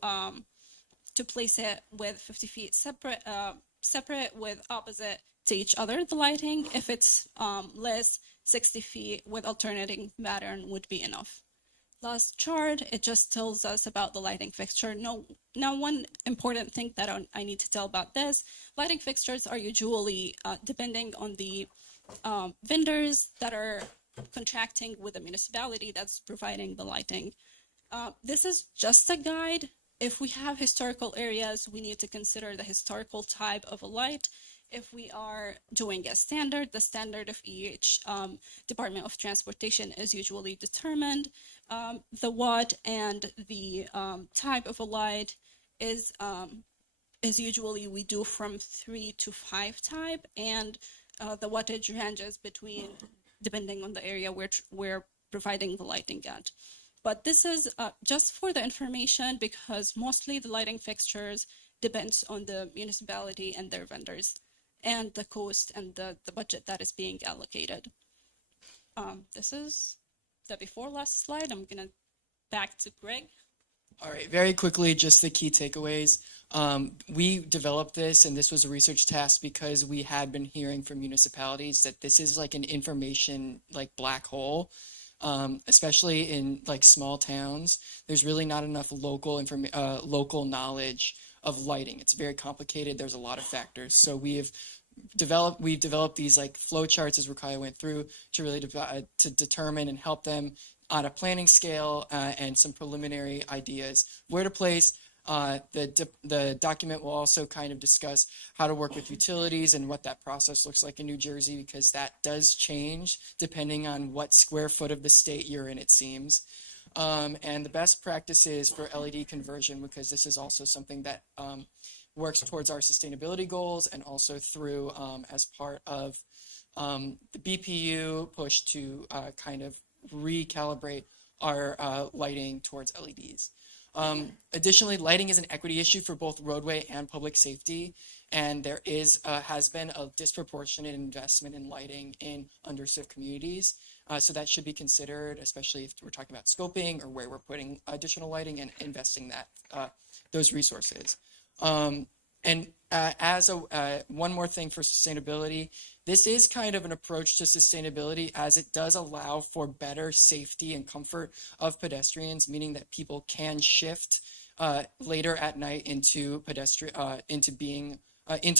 place it with 50 feet separate with opposite to each other, the lighting. If it's less, 60 feet with alternating pattern would be enough. Last chart, it just tells us about the lighting fixture. Now, one important thing that I need to tell about this, lighting fixtures are usually depending on the vendors that are contracting with the municipality that's providing the lighting. This is just a guide. If we have historical areas, we need to consider the historical type of a light. If we are doing a standard, the standard of each Department of Transportation is usually determined. The watt and the type of a light is usually we do from 3 to 5 type, and the wattage ranges between, depending on the area we're providing the lighting at. But this is just for the information, because mostly the lighting fixtures depends on the municipality and their vendors, and the cost and the budget that is being allocated. This is the before last slide. I'm gonna back to Greg. All right, very quickly, just the key takeaways. We developed this, and this was a research task because we had been hearing from municipalities that this is like an information like black hole. Especially in like small towns, there's really not enough local knowledge of lighting. It's very complicated. There's a lot of factors. So we've developed these like flow charts, as Ruqaya went through, to really to determine and help them on a planning scale and some preliminary ideas where to place. The document will also kind of discuss how to work with utilities and what that process looks like in New Jersey, because that does change depending on what square foot of the state you're in, it seems. And the best practices for LED conversion, because this is also something that works towards our sustainability goals, and also through as part of the BPU push to kind of recalibrate our lighting towards LEDs. Additionally, lighting is an equity issue for both roadway and public safety, and there has been a disproportionate investment in lighting in underserved communities. So that should be considered, especially if we're talking about scoping or where we're putting additional lighting and investing those resources. And as one more thing for sustainability, this is kind of an approach to sustainability, as it does allow for better safety and comfort of pedestrians, meaning that people can shift later at night into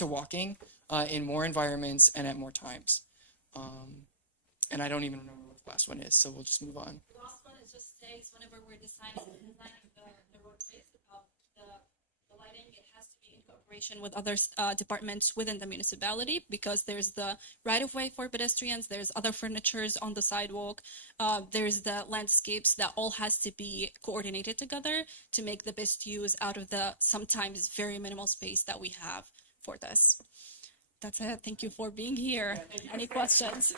walking in more environments and at more times. And I don't even remember what the last one is, so we'll just move on. The last one is just states whenever we're designing the roadways, the lighting, it has to be in cooperation with other departments within the municipality, because there's the right-of-way for pedestrians, there's other furnitures on the sidewalk, there's the landscapes that all has to be coordinated together to make the best use out of the sometimes very minimal space that we have for this. That's it. Thank you for being here. Any questions?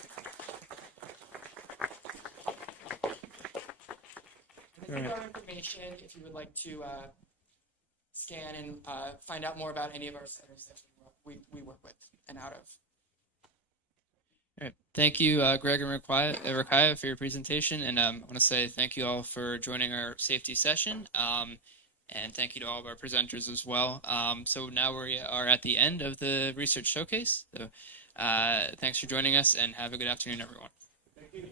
This is our information if you would like to scan and find out more about any of our centers that we work with and out of. All right. Thank you, Greg and Ruqaya, for your presentation. And I want to say thank you all for joining our safety session. And thank you to all of our presenters as well. So now we are at the end of the research showcase. So thanks for joining us, and have a good afternoon, everyone. Thank you.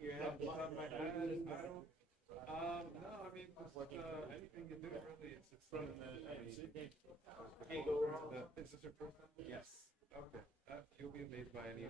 You have blood on my head. No, I mean, just, anything you do, really, it's from the, is this your first time? Yes. Okay. You'll be amazed by any